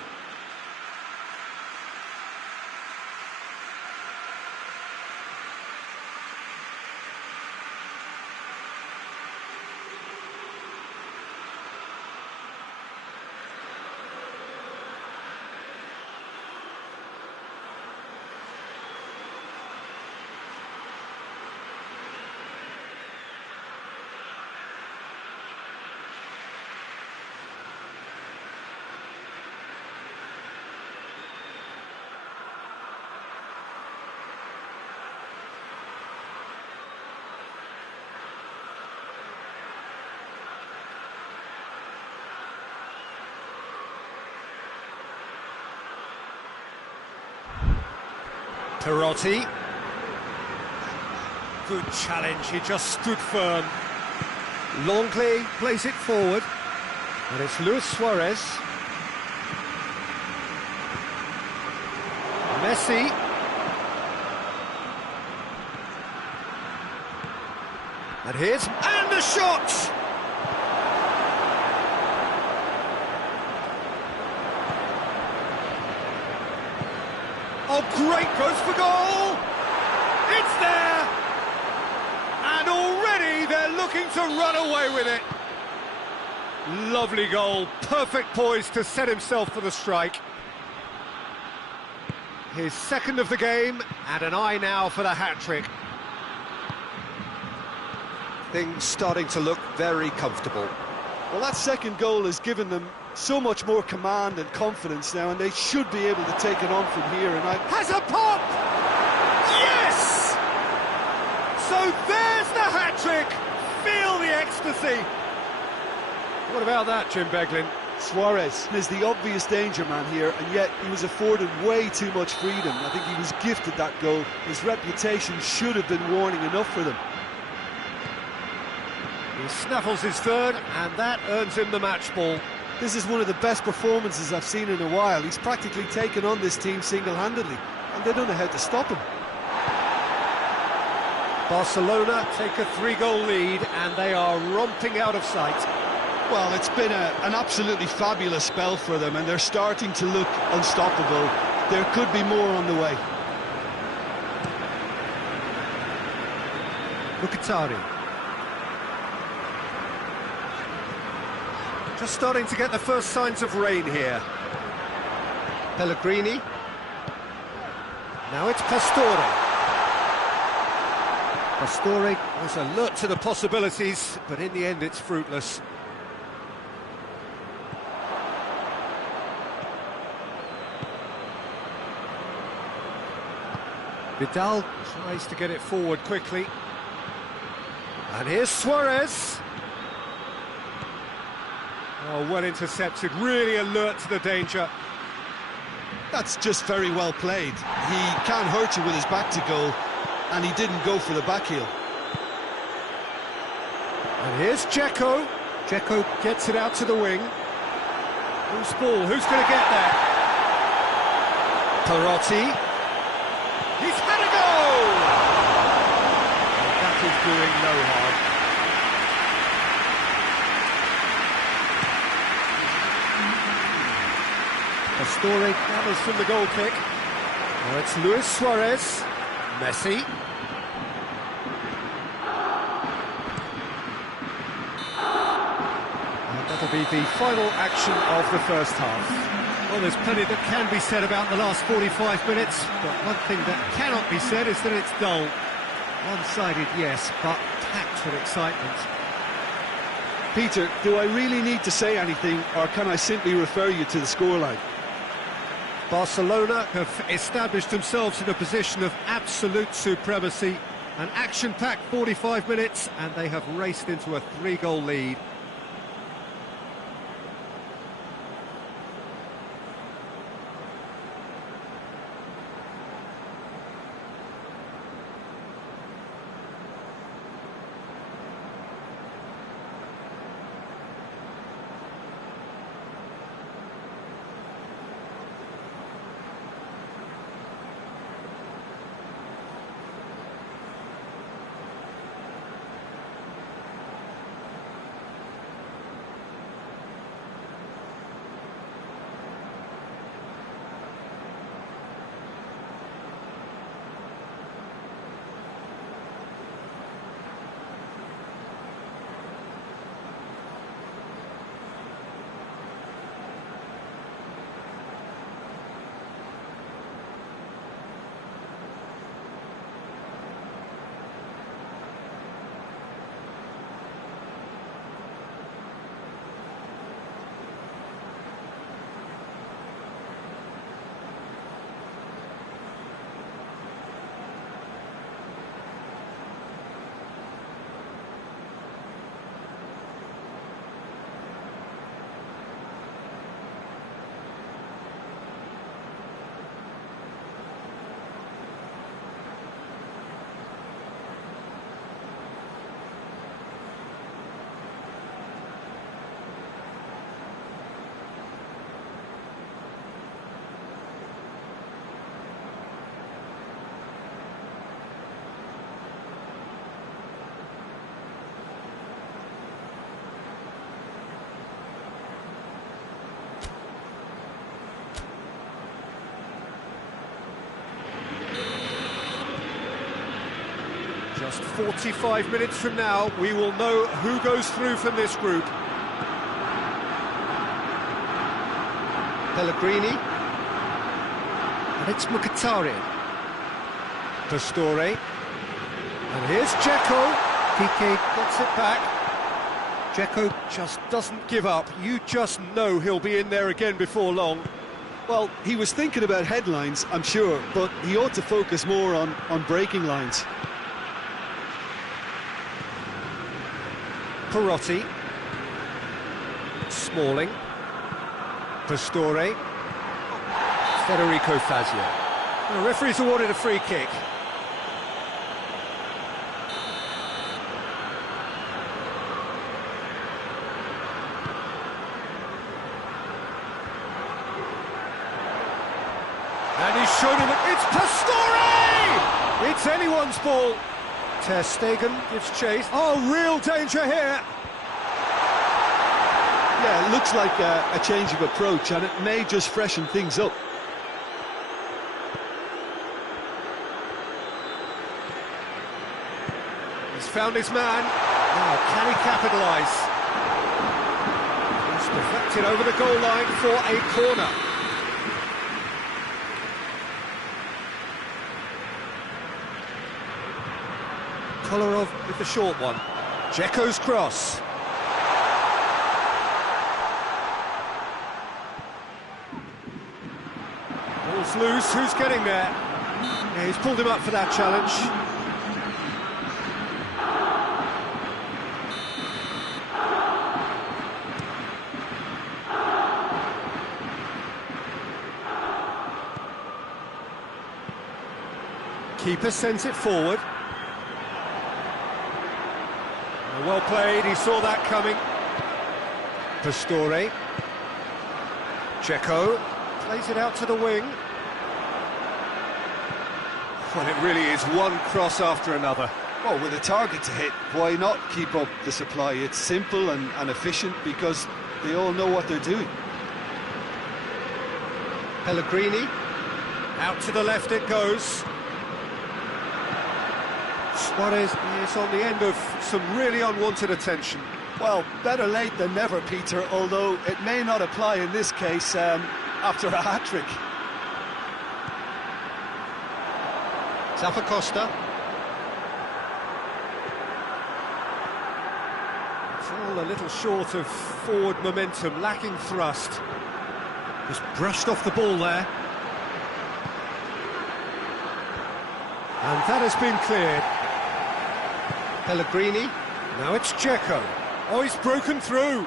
Perotti. Good challenge, he just stood firm. Longley plays it forward. And it's Luis Suarez. Messi. And and the shot! Oh, great growth for goal! It's there! And already they're looking to run away with it. Lovely goal, perfect poise to set himself for the strike. His second of the game, and an eye now for the hat-trick. Things starting to look very comfortable. Well, that second goal has given them so much more command and confidence now, and they should be able to take it on from here. And has a pop! Yes! So there's the hat-trick! Feel the ecstasy! What about that, Jim Beglin? Suarez is the obvious danger man here, and yet he was afforded way too much freedom. I think he was gifted that goal. His reputation should have been warning enough for them. He snaffles his third, and that earns him the match ball. This is one of the best performances I've seen in a while. He's practically taken on this team single-handedly, and they don't know how to stop him. Barcelona take a 3-goal lead, and they are romping out of sight. Well, it's been an absolutely fabulous spell for them, and they're starting to look unstoppable. There could be more on the way. Mkhitaryan. Just starting to get the first signs of rain here. Pellegrini. Now it's Pastore. Pastore was alert to the possibilities, but in the end it's fruitless. Vidal tries to get it forward quickly. And here's Suarez. Oh, well intercepted, really alert to the danger. That's just very well played. He can't hurt you with his back to goal, and he didn't go for the back heel. And here's Dzeko. Dzeko gets it out to the wing. Who's ball? Who's going to get there? Perotti. He's had a goal! And that is doing no harm. Pastore gathers from the goal kick. Now it's Luis Suarez. Messi. And that'll be the final action of the first half. Well, there's plenty that can be said about the last 45 minutes, but one thing that cannot be said is that it's dull. One-sided, yes, but packed with excitement. Peter, do I really need to say anything, or can I simply refer you to the scoreline? Barcelona have established themselves in a position of absolute supremacy. An action-packed 45 minutes, and they have raced into a 3-goal lead. Just 45 minutes from now, we will know who goes through from this group. Pellegrini. And it's Mkhitaryan. Pastore. And here's Dzeko. Piqué gets it back. Dzeko just doesn't give up. You just know he'll be in there again before long. Well, he was thinking about headlines, I'm sure, but he ought to focus more on breaking lines. Perotti. Smalling. Pastore. Federico Fazio. The referee's awarded a free kick. And he's shown him, it's Pastore! It's anyone's ball. Ter Stegen gives chase. Oh, real danger here. Yeah, it looks like a change of approach, and it may just freshen things up. He's found his man. Now, can he capitalise? He's deflected over the goal line for a corner. Kolarov with the short one. Dzeko's cross. Ball's loose, who's getting there? Yeah, he's pulled him up for that challenge. Keeper sends it forward. Well played, he saw that coming. Pastore. Dzeko plays it out to the wing. Well, it really is one cross after another. Well, with a target to hit, why not keep up the supply? It's simple and efficient because they all know what they're doing. Pellegrini. Out to the left it goes. Suarez is on the end of some really unwanted attention. Well, better late than never, Peter, although it may not apply in this case after a hat-trick. Zappacosta. It's all a little short of forward momentum, lacking thrust. Just brushed off the ball there. And that has been cleared. Pellegrini, now it's Dzeko. Oh, he's broken through.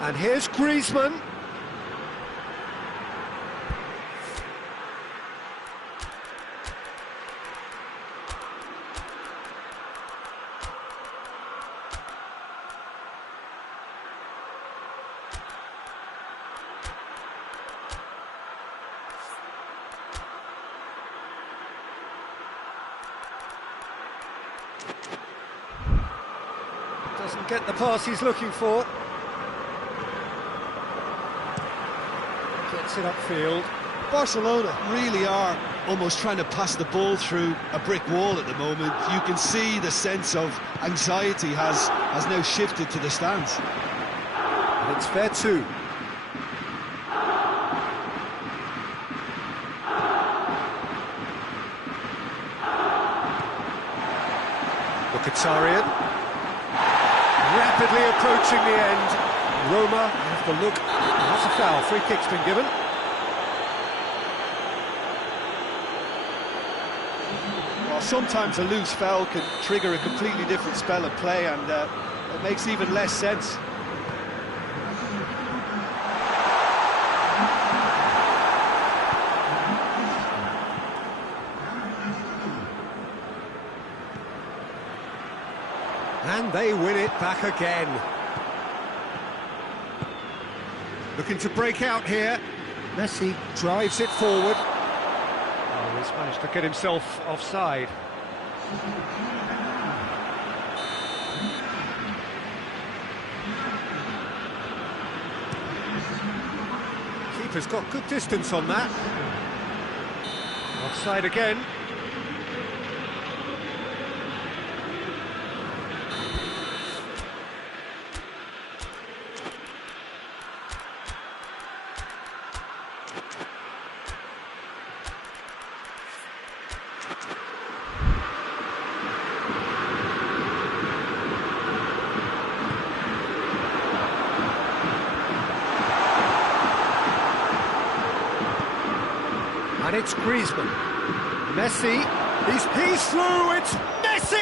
And here's Griezmann. Doesn't get the pass he's looking for. Gets it upfield. Barcelona really are almost trying to pass the ball through a brick wall at the moment. You can see the sense of anxiety has now shifted to the stands. And it's fair too. Mkhitaryan. Rapidly approaching the end. Roma have the look. That's a foul. Free kick's been given. Well, sometimes a loose foul can trigger a completely different spell of play, and it makes even less sense. And they win it back again. Looking to break out here. Messi drives it forward. Oh, he's managed to get himself offside. Keeper's got good distance on that. Offside again. And it's Griezmann. Messi, he's through, it's Messi!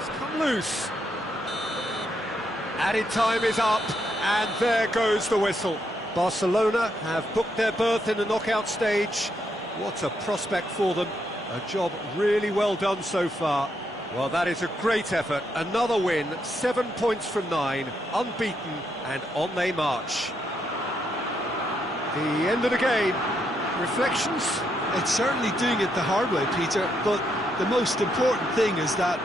It's come loose. Added time is up, and there goes the whistle. Barcelona have booked their berth in the knockout stage. What a prospect for them. A job really well done so far. Well, that is a great effort. Another win, 7 points from 9, unbeaten, and on they march. The end of the game. Reflections? It's certainly doing it the hard way, Peter, but the most important thing is that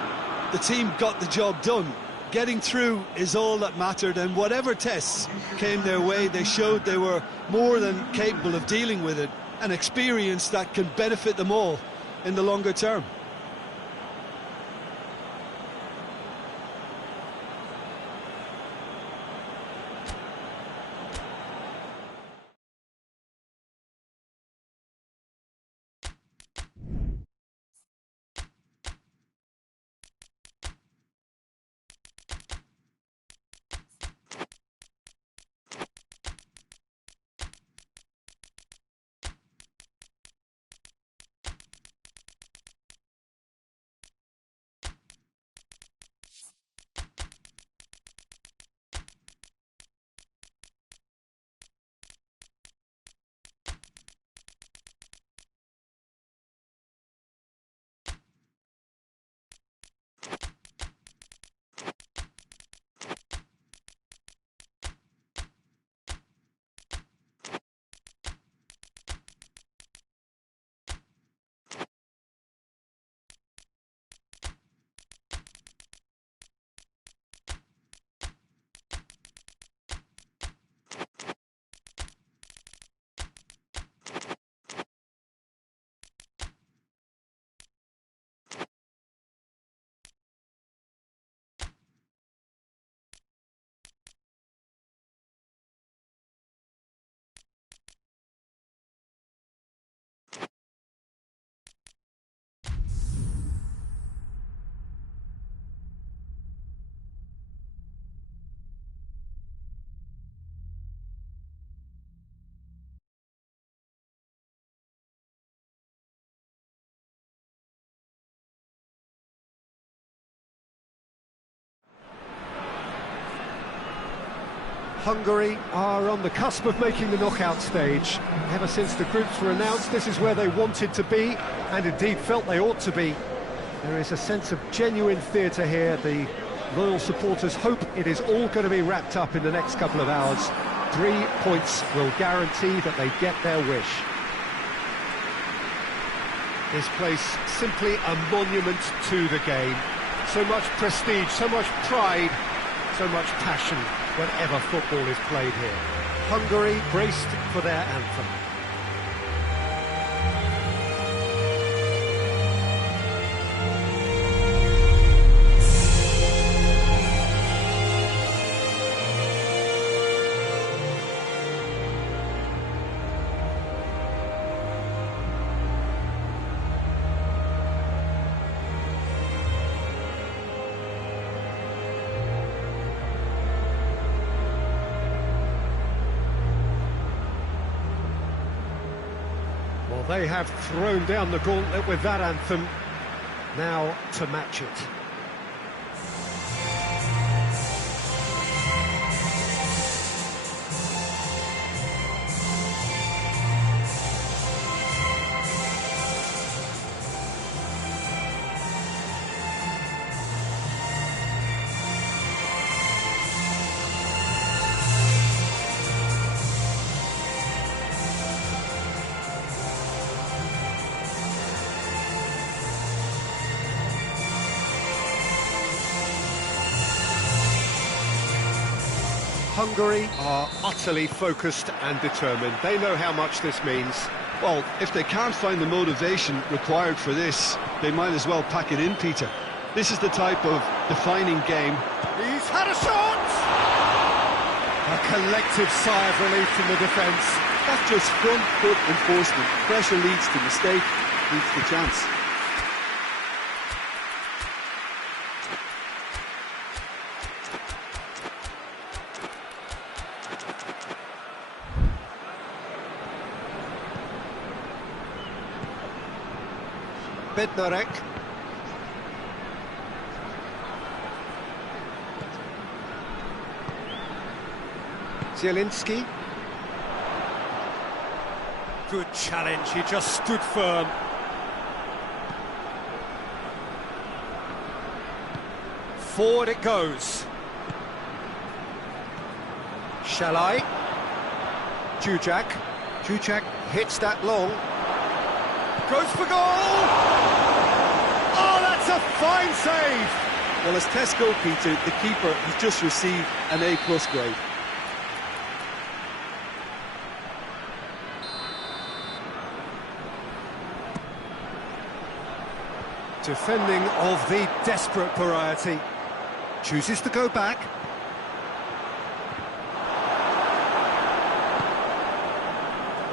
the team got the job done. Getting through is all that mattered, and whatever tests came their way, they showed they were more than capable of dealing with it. An experience that can benefit them all in the longer term. Hungary are on the cusp of making the knockout stage. Ever since the groups were announced, this is where they wanted to be, and indeed felt they ought to be. There is a sense of genuine theatre here. The loyal supporters hope it is all going to be wrapped up in the next couple of hours. 3 points will guarantee that they get their wish. This place simply a monument to the game. So much prestige, so much pride, so much passion whenever football is played here. Hungary braced for their anthem. Well, they have thrown down the gauntlet with that anthem. Now to match it. Hungary are utterly focused and determined. They know how much this means. Well, if they can't find the motivation required for this, they might as well pack it in, Peter. This is the type of defining game. He's had a shot! A collective sigh of relief from the defence. That's just front foot enforcement. Pressure leads to mistake, leads to chance. Bednarek. Zielinski. Good challenge, he just stood firm. Forward it goes. Shalai. Jujak. Jujak hits that long. Goes for goal! Oh, that's a fine save! Well, as Tesco, Peter, the keeper has just received an A+ grade. Defending of the desperate variety. Chooses to go back.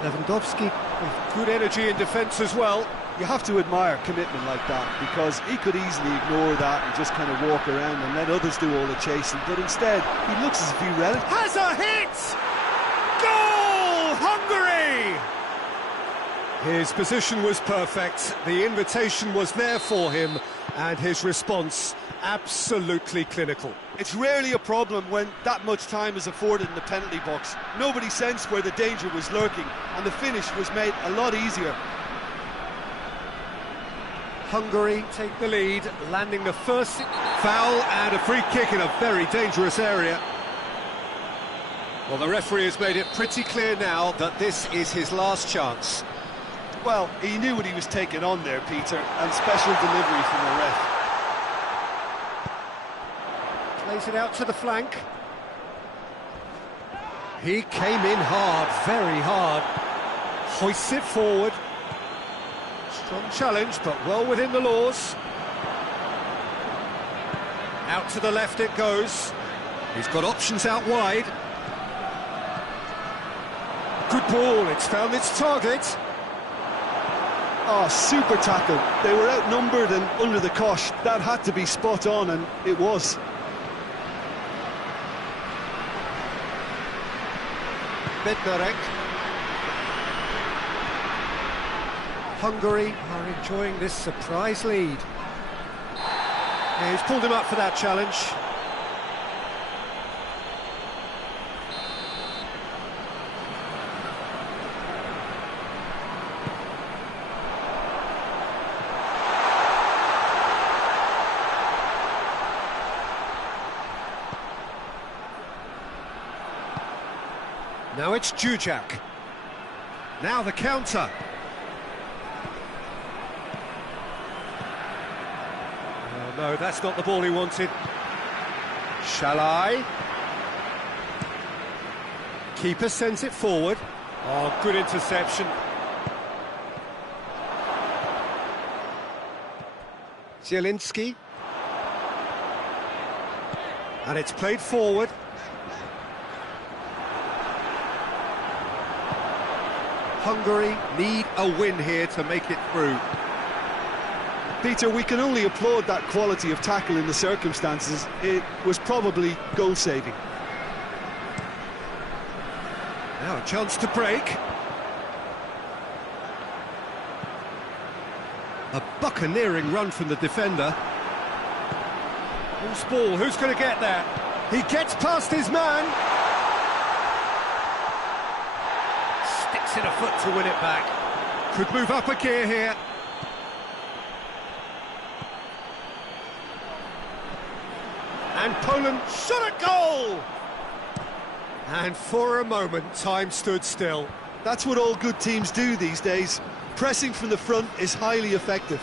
Lewandowski with good energy in defence as well. You have to admire commitment like that, because he could easily ignore that and just kind of walk around and let others do all the chasing, but instead he looks as if he read it. Has a hit! Goal! Hungary! His position was perfect, the invitation was there for him, and his response absolutely clinical. It's rarely a problem when that much time is afforded in the penalty box. Nobody sensed where the danger was lurking, and the finish was made a lot easier. Hungary take the lead, landing the first foul and a free kick in a very dangerous area. Well, the referee has made it pretty clear now that this is his last chance. Well, he knew what he was taking on there, Peter, and special delivery from the ref. Plays it out to the flank. He came in hard, very hard. Hoists it forward. Strong challenge, but well within the laws. Out to the left it goes. He's got options out wide. Good ball, it's found its target. Oh, super tackle. They were outnumbered and under the cosh. That had to be spot on, and it was. Bednarek. Hungary are enjoying this surprise lead. Yeah, he's pulled him up for that challenge. Now it's Jujak. Now the counter. Oh, no, that's not the ball he wanted. Shalai. Keeper sends it forward. Oh, good interception. Zielinski. And it's played forward. Hungary need a win here to make it through. Peter, we can only applaud that quality of tackle in the circumstances. It was probably goal-saving. Now a chance to break. A buccaneering run from the defender. Loose ball, who's going to get there? He gets past his man. In a foot to win it back. Could move up a gear here. And Poland shot a goal! And for a moment, time stood still. That's what all good teams do these days. Pressing from the front is highly effective.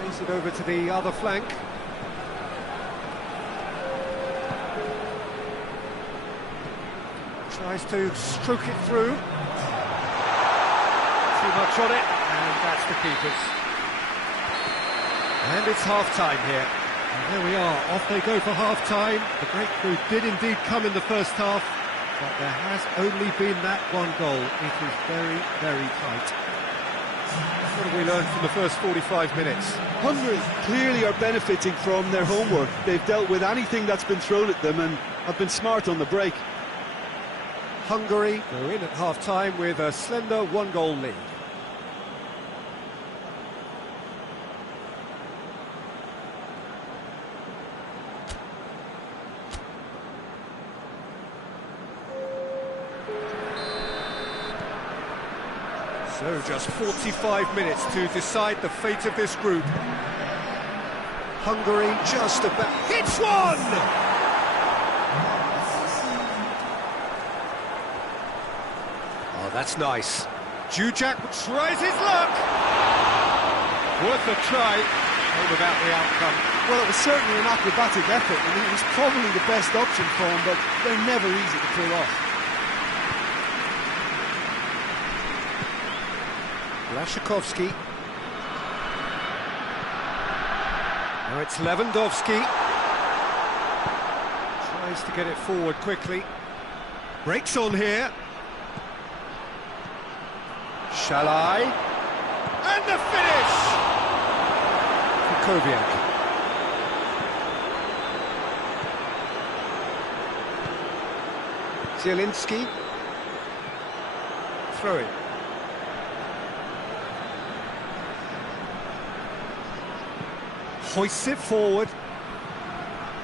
Plays it over to the other flank. Tries to stroke it through. Too much on it, and that's the keepers. And it's half-time here. And there we are, off they go for half-time. The breakthrough did indeed come in the first half, but there has only been that one goal. It is very, very tight. What have we learned from the first 45 minutes? Hungary clearly are benefiting from their homework. They've dealt with anything that's been thrown at them and have been smart on the break. Hungary go in at half-time with a slender one-goal lead. So just 45 minutes to decide the fate of this group. Hungary just about hits one! Oh, that's nice. Dujak tries his luck! Worth a try, all about the outcome. Well, it was certainly an acrobatic effort, and it was probably the best option for him, but they're never easy to pull off. Blaszczykowski. Now it's Lewandowski. Tries to get it forward quickly. Breaks on here. Shalai. And the finish! Kukoviak. Zielinski. Throw it. Hoists it forward,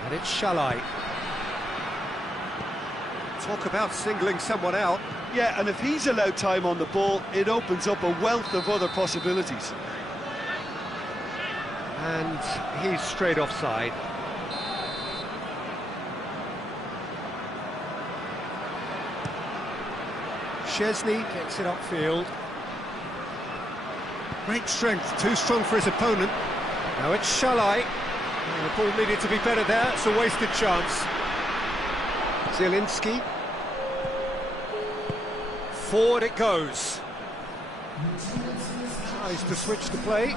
and it's Shalai. Talk about singling someone out. Yeah, and if he's allowed time on the ball, it opens up a wealth of other possibilities. And he's straight offside. Szczesny gets it upfield. Great strength, too strong for his opponent. Now it's Shalai. The ball needed to be better there, it's a wasted chance. Zielinski. Forward it goes. Tries to switch the play.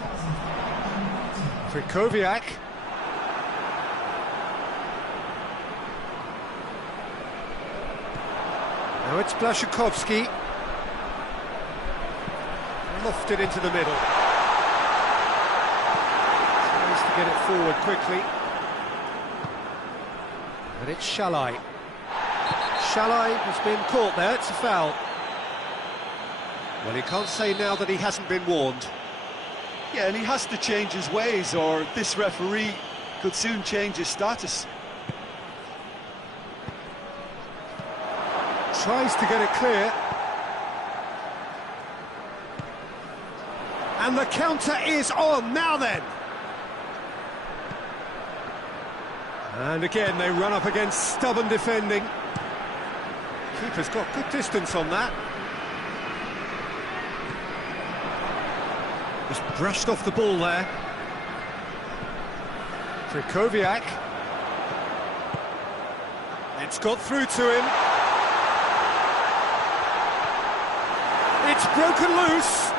Kukoviak. Now it's Blaszczykowski. Lofted into the middle. Get it forward quickly. And it's Shalai. Shalai has been caught there, it's a foul. Well, he can't say now that he hasn't been warned. Yeah, and he has to change his ways, or this referee could soon change his status. Tries to get it clear. And the counter is on, now then! And again, they run up against stubborn defending. Keeper's got good distance on that. Just brushed off the ball there. Kukoviak. It's got through to him. It's broken loose.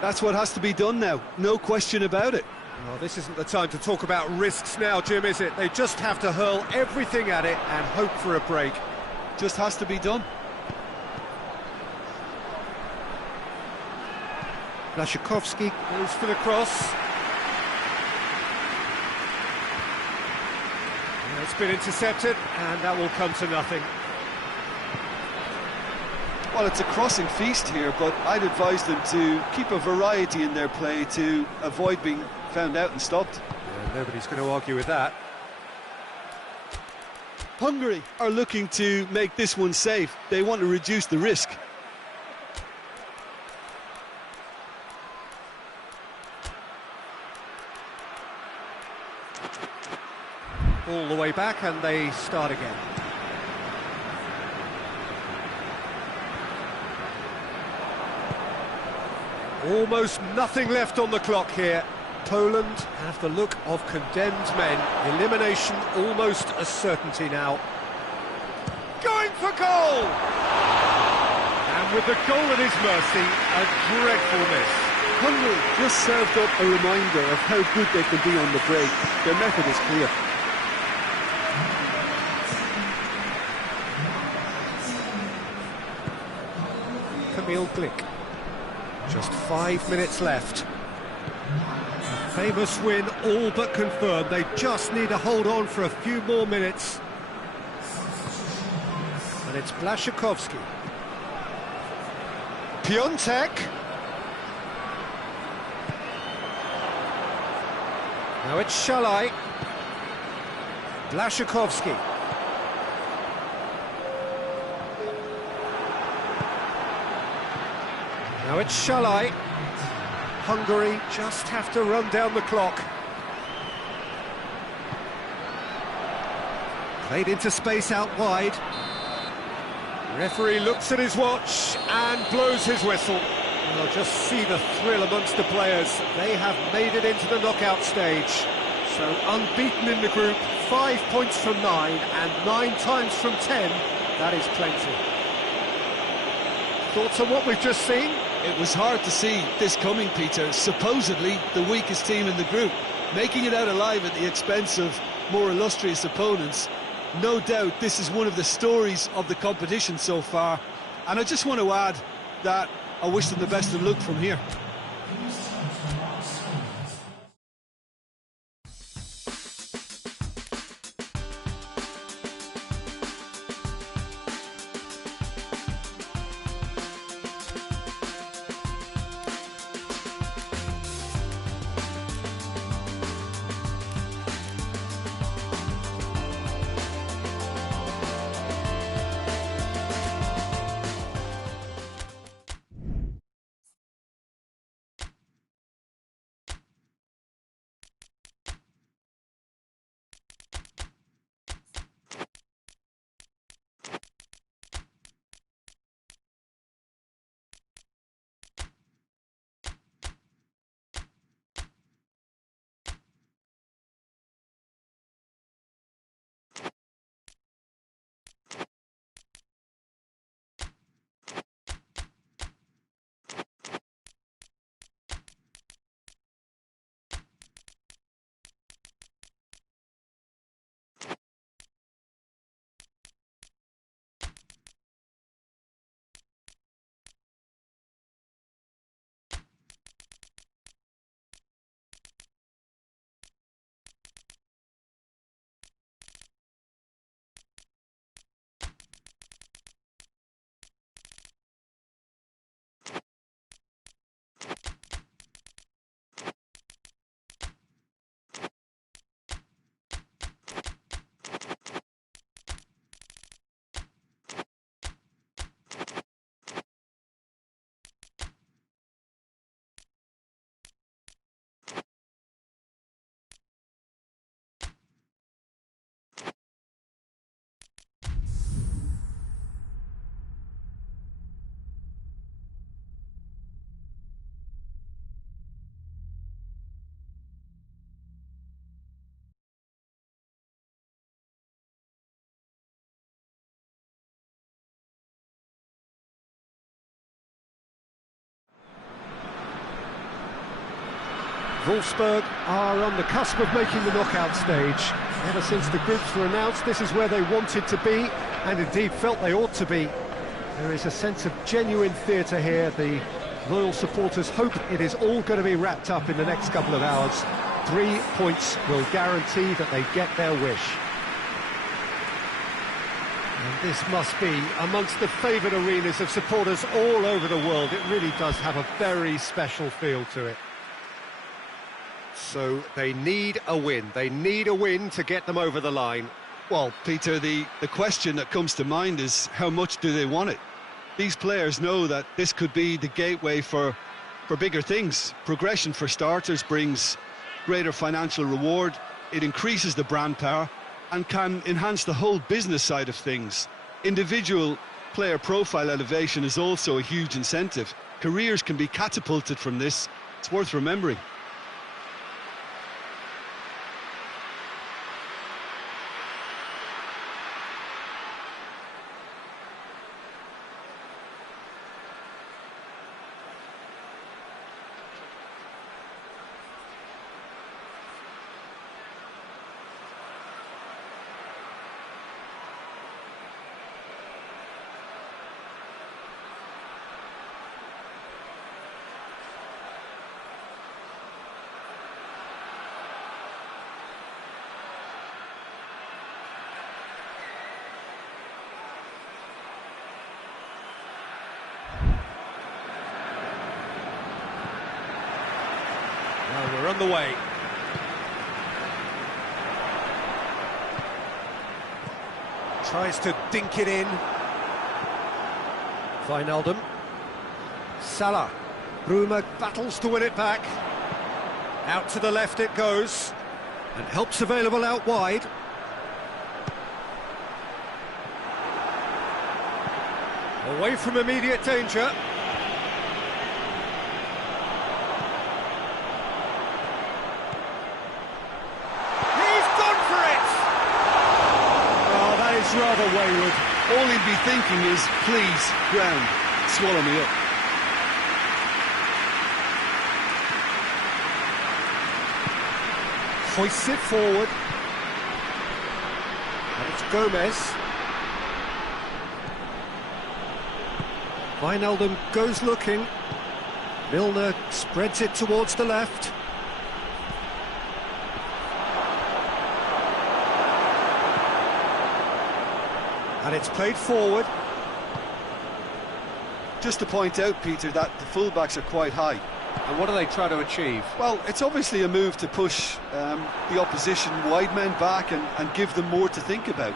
That's what has to be done now, no question about it. Well, this isn't the time to talk about risks now, Jim, is it? They just have to hurl everything at it and hope for a break. Just has to be done. Blaszczykowski goes for the cross. And it's been intercepted, and that will come to nothing. Well, it's a crossing feast here, but I'd advise them to keep a variety in their play to avoid being found out and stopped. Yeah, nobody's going to argue with that. Hungary are looking to make this one safe. They want to reduce the risk. All the way back, and they start again. Almost nothing left on the clock here. Poland have the look of condemned men. Elimination almost a certainty now. Going for goal! And with the goal at his mercy, a dreadful miss. Hungary just served up a reminder of how good they can be on the break. Their method is clear. Kamil Glik. Just 5 minutes left. A famous win, all but confirmed. They just need to hold on for a few more minutes. And And it's Blaszczykowski. Piontek. Now it's Szalai. Blaszczykowski. Now it's Szalai. Hungary just have to run down the clock. Played into space out wide. Referee looks at his watch and blows his whistle. You'll just see the thrill amongst the players. They have made it into the knockout stage. So unbeaten in the group, 5 points from 9 and 9 times from 10. That is plenty. Thoughts on what we've just seen? It was hard to see this coming, Peter. Supposedly the weakest team in the group, making it out alive at the expense of more illustrious opponents. No doubt this is one of the stories of the competition so far, and I just want to add that I wish them the best of luck from here. Wolfsburg are on the cusp of making the knockout stage. Ever since the groups were announced, this is where they wanted to be, and indeed felt they ought to be. There is a sense of genuine theatre here. The loyal supporters hope it is all going to be wrapped up in the next couple of hours. 3 points will guarantee that they get their wish. And this must be amongst the favoured arenas of supporters all over the world. It really does have a very special feel to it. So they need a win. They need a win to get them over the line. Well, Peter, the question that comes to mind is how much do they want it? These players know that this could be the gateway for bigger things. Progression, for starters, brings greater financial reward. It increases the brand power and can enhance the whole business side of things. Individual player profile elevation is also a huge incentive. Careers can be catapulted from this. It's worth remembering. Well, we're on the way. Tries to dink it in. Wijnaldum. Salah. Bruma battles to win it back. Out to the left it goes. And help's available out wide. Away from immediate danger. He's gone for it! Oh, that is rather wayward. All he'd be thinking is, please, ground, swallow me up. Hoists it forward. And it's Gomez. Wijnaldum goes looking. Milner spreads it towards the left. And it's played forward. Just to point out, Peter, that the fullbacks are quite high. And what do they try to achieve? Well, it's obviously a move to push the opposition wide men back and give them more to think about.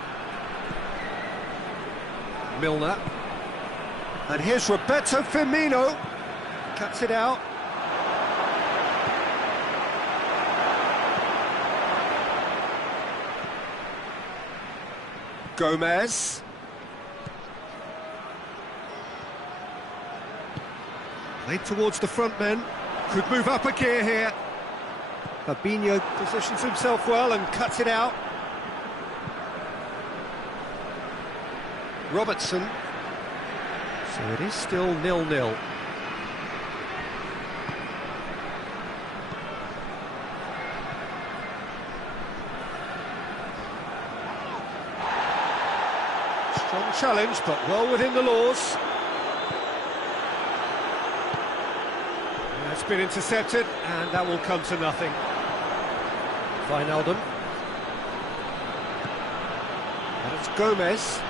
Milner. And here's Roberto Firmino. Cuts it out. Gomez. Played towards the front men. Could move up a gear here. Fabinho positions himself well and cuts it out. Robertson. So it is still 0-0. Strong challenge, but well within the laws. That's been intercepted, and that will come to nothing. Wijnaldum. And it's Gomez.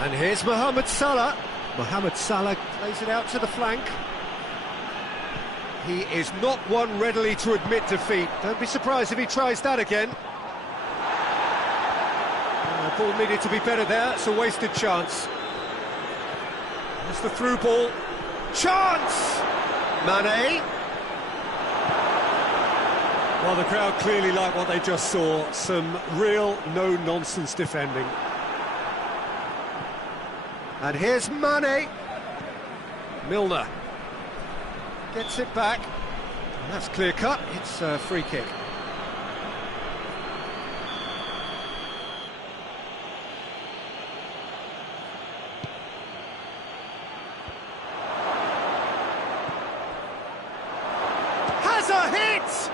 And here's Mohamed Salah. Mohamed Salah plays it out to the flank. He is not one readily to admit defeat. Don't be surprised if he tries that again. The ball needed to be better there. It's a wasted chance. There's the through ball. Chance! Mane. Well, the crowd clearly like what they just saw. Some real no-nonsense defending. And here's Mane. Milner gets it back. And that's clear cut. It's a free kick. Has a hit!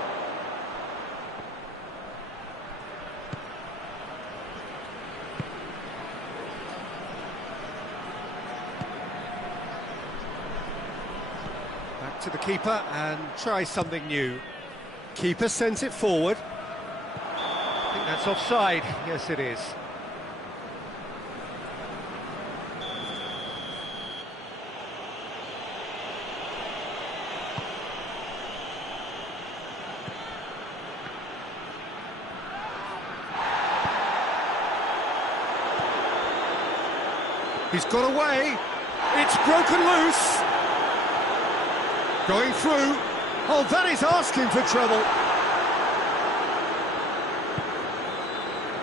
To the keeper and try something new. Keeper sends it forward. I think that's offside. Yes, it is. He's got away. It's broken loose. Going through. Oh, that is asking for trouble.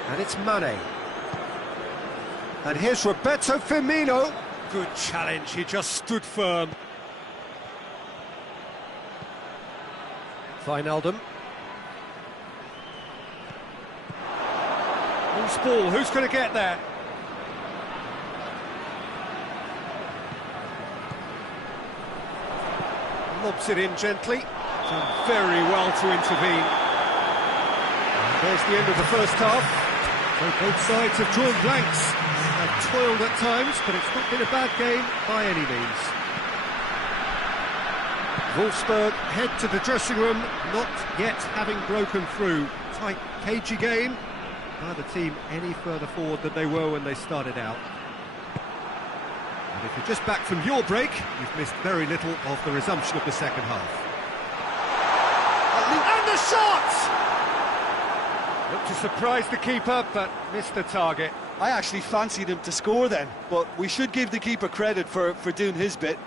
And it's Mane. And here's Roberto Firmino. Good challenge, he just stood firm. Wijnaldum. Loose ball, who's going to get there? Lobs it in gently. Done very well to intervene. And there's the end of the first half. So both sides have drawn blanks. They've toiled at times, but it's not been a bad game by any means. Wolfsburg head to the dressing room, not yet having broken through. Tight, cagey game. Neither team any further forward than they were when they started out. And if you're just back from your break, you've missed very little of the resumption of the second half. shot! Looked to surprise the keeper, but missed the target. I actually fancied him to score then, but we should give the keeper credit for doing his bit.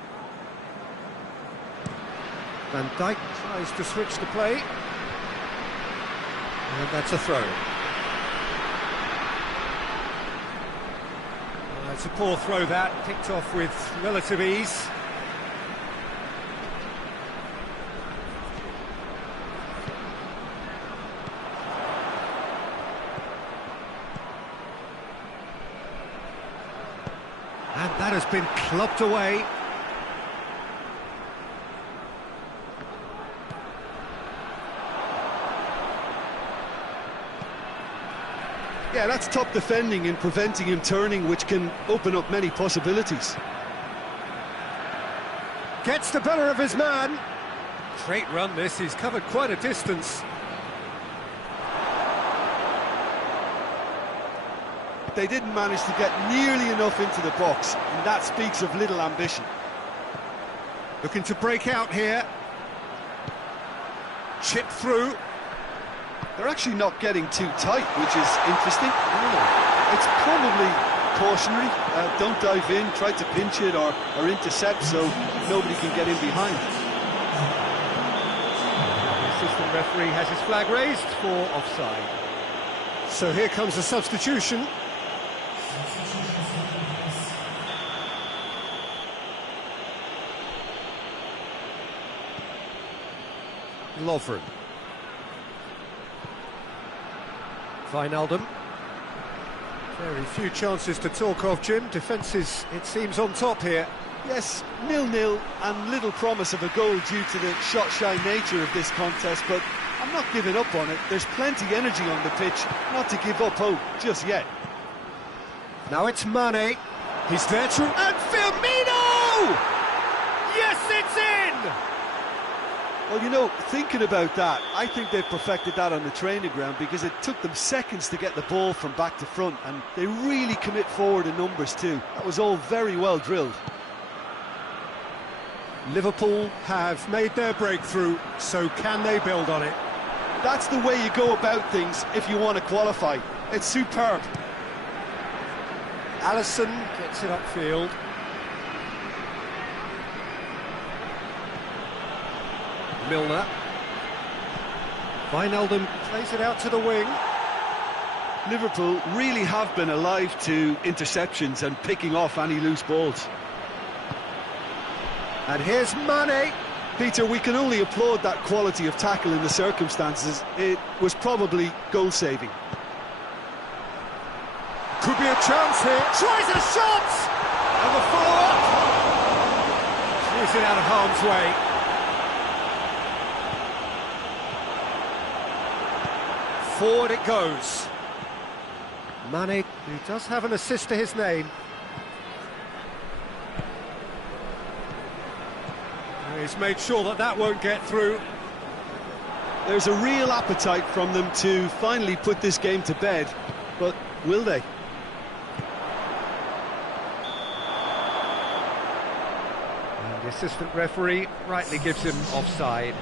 Van Dijk tries to switch the play. And that's a throw. It's a poor throw that, picked off with relative ease. And that has been clubbed away. Yeah, that's top defending and preventing him turning, which can open up many possibilities. Gets the better of his man. Great run this, he's covered quite a distance. They didn't manage to get nearly enough into the box, and that speaks of little ambition. Looking to break out here. Chip through. They're actually not getting too tight, which is interesting. It's probably cautionary. Don't dive in, try to pinch it or intercept so nobody can get in behind. The assistant referee has his flag raised for offside. So here comes a substitution. Lovren. Wijnaldum. Very few chances to talk of, Jim. Defence is, it seems, on top here. Yes, 0-0 and little promise of a goal due to the shot-shy nature of this contest, but I'm not giving up on it. There's plenty energy on the pitch, not to give up hope just yet. Now it's Mane. He's there to... And Firmino! Yes, it's in! Well, you know, thinking about that, I think they've perfected that on the training ground because it took them seconds to get the ball from back to front, and they really commit forward in numbers too. That was all very well drilled. Liverpool have made their breakthrough, so can they build on it? That's the way you go about things if you want to qualify. It's superb. Alisson gets it upfield. Milner. Wijnaldum plays it out to the wing. Liverpool really have been alive to interceptions and picking off any loose balls. And here's Mane. Peter, we can only applaud that quality of tackle in the circumstances. It was probably goal-saving. Could be a chance here. Tries a shot! And the follow-up. Clears it out of harm's way. Forward it goes. Mane, who does have an assist to his name. He's made sure that that won't get through. There's a real appetite from them to finally put this game to bed, but will they? And the assistant referee rightly gives him offside.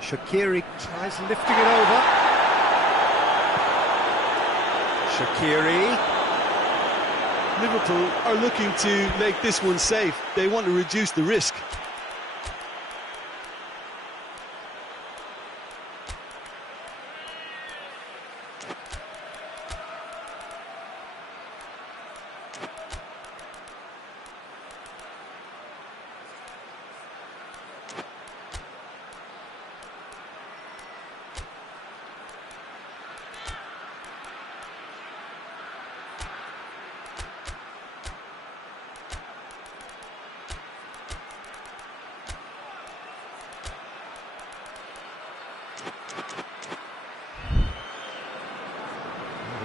Shaqiri tries lifting it over. Shaqiri. Liverpool are looking to make this one safe. They want to reduce the risk.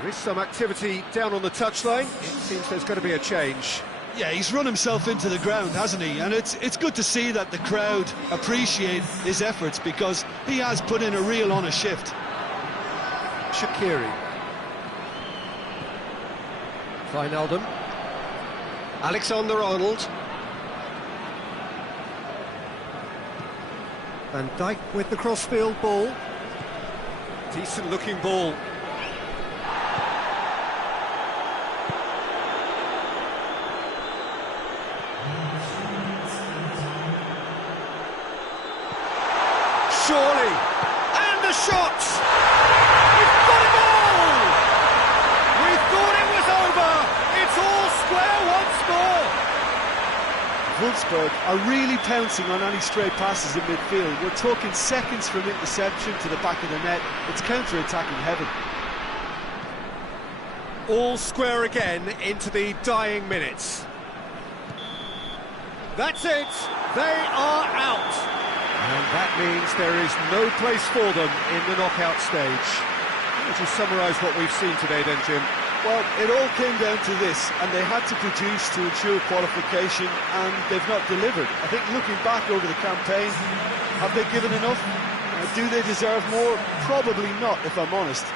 There is some activity down on the touchline. It seems there's going to be a change. Yeah, he's run himself into the ground, hasn't he? And it's good to see that the crowd appreciate his efforts because he has put in a real honest shift. Shaqiri. Wijnaldum. Alexander-Arnold. Van Dijk with the crossfield ball. Decent looking ball. Surely, and the shot! We've got it all! We thought it was over! It's all square once more! Wolfsburg are really pouncing on any stray passes in midfield. We're talking seconds from interception to the back of the net. It's counter-attacking heaven. All square again into the dying minutes. That's it! They are out! And that means there is no place for them in the knockout stage. How would you summarise what we've seen today then, Jim? Well, it all came down to this, and they had to produce to ensure qualification, and they've not delivered. I think looking back over the campaign, have they given enough? Do they deserve more? Probably not, if I'm honest.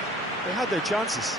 They had their chances.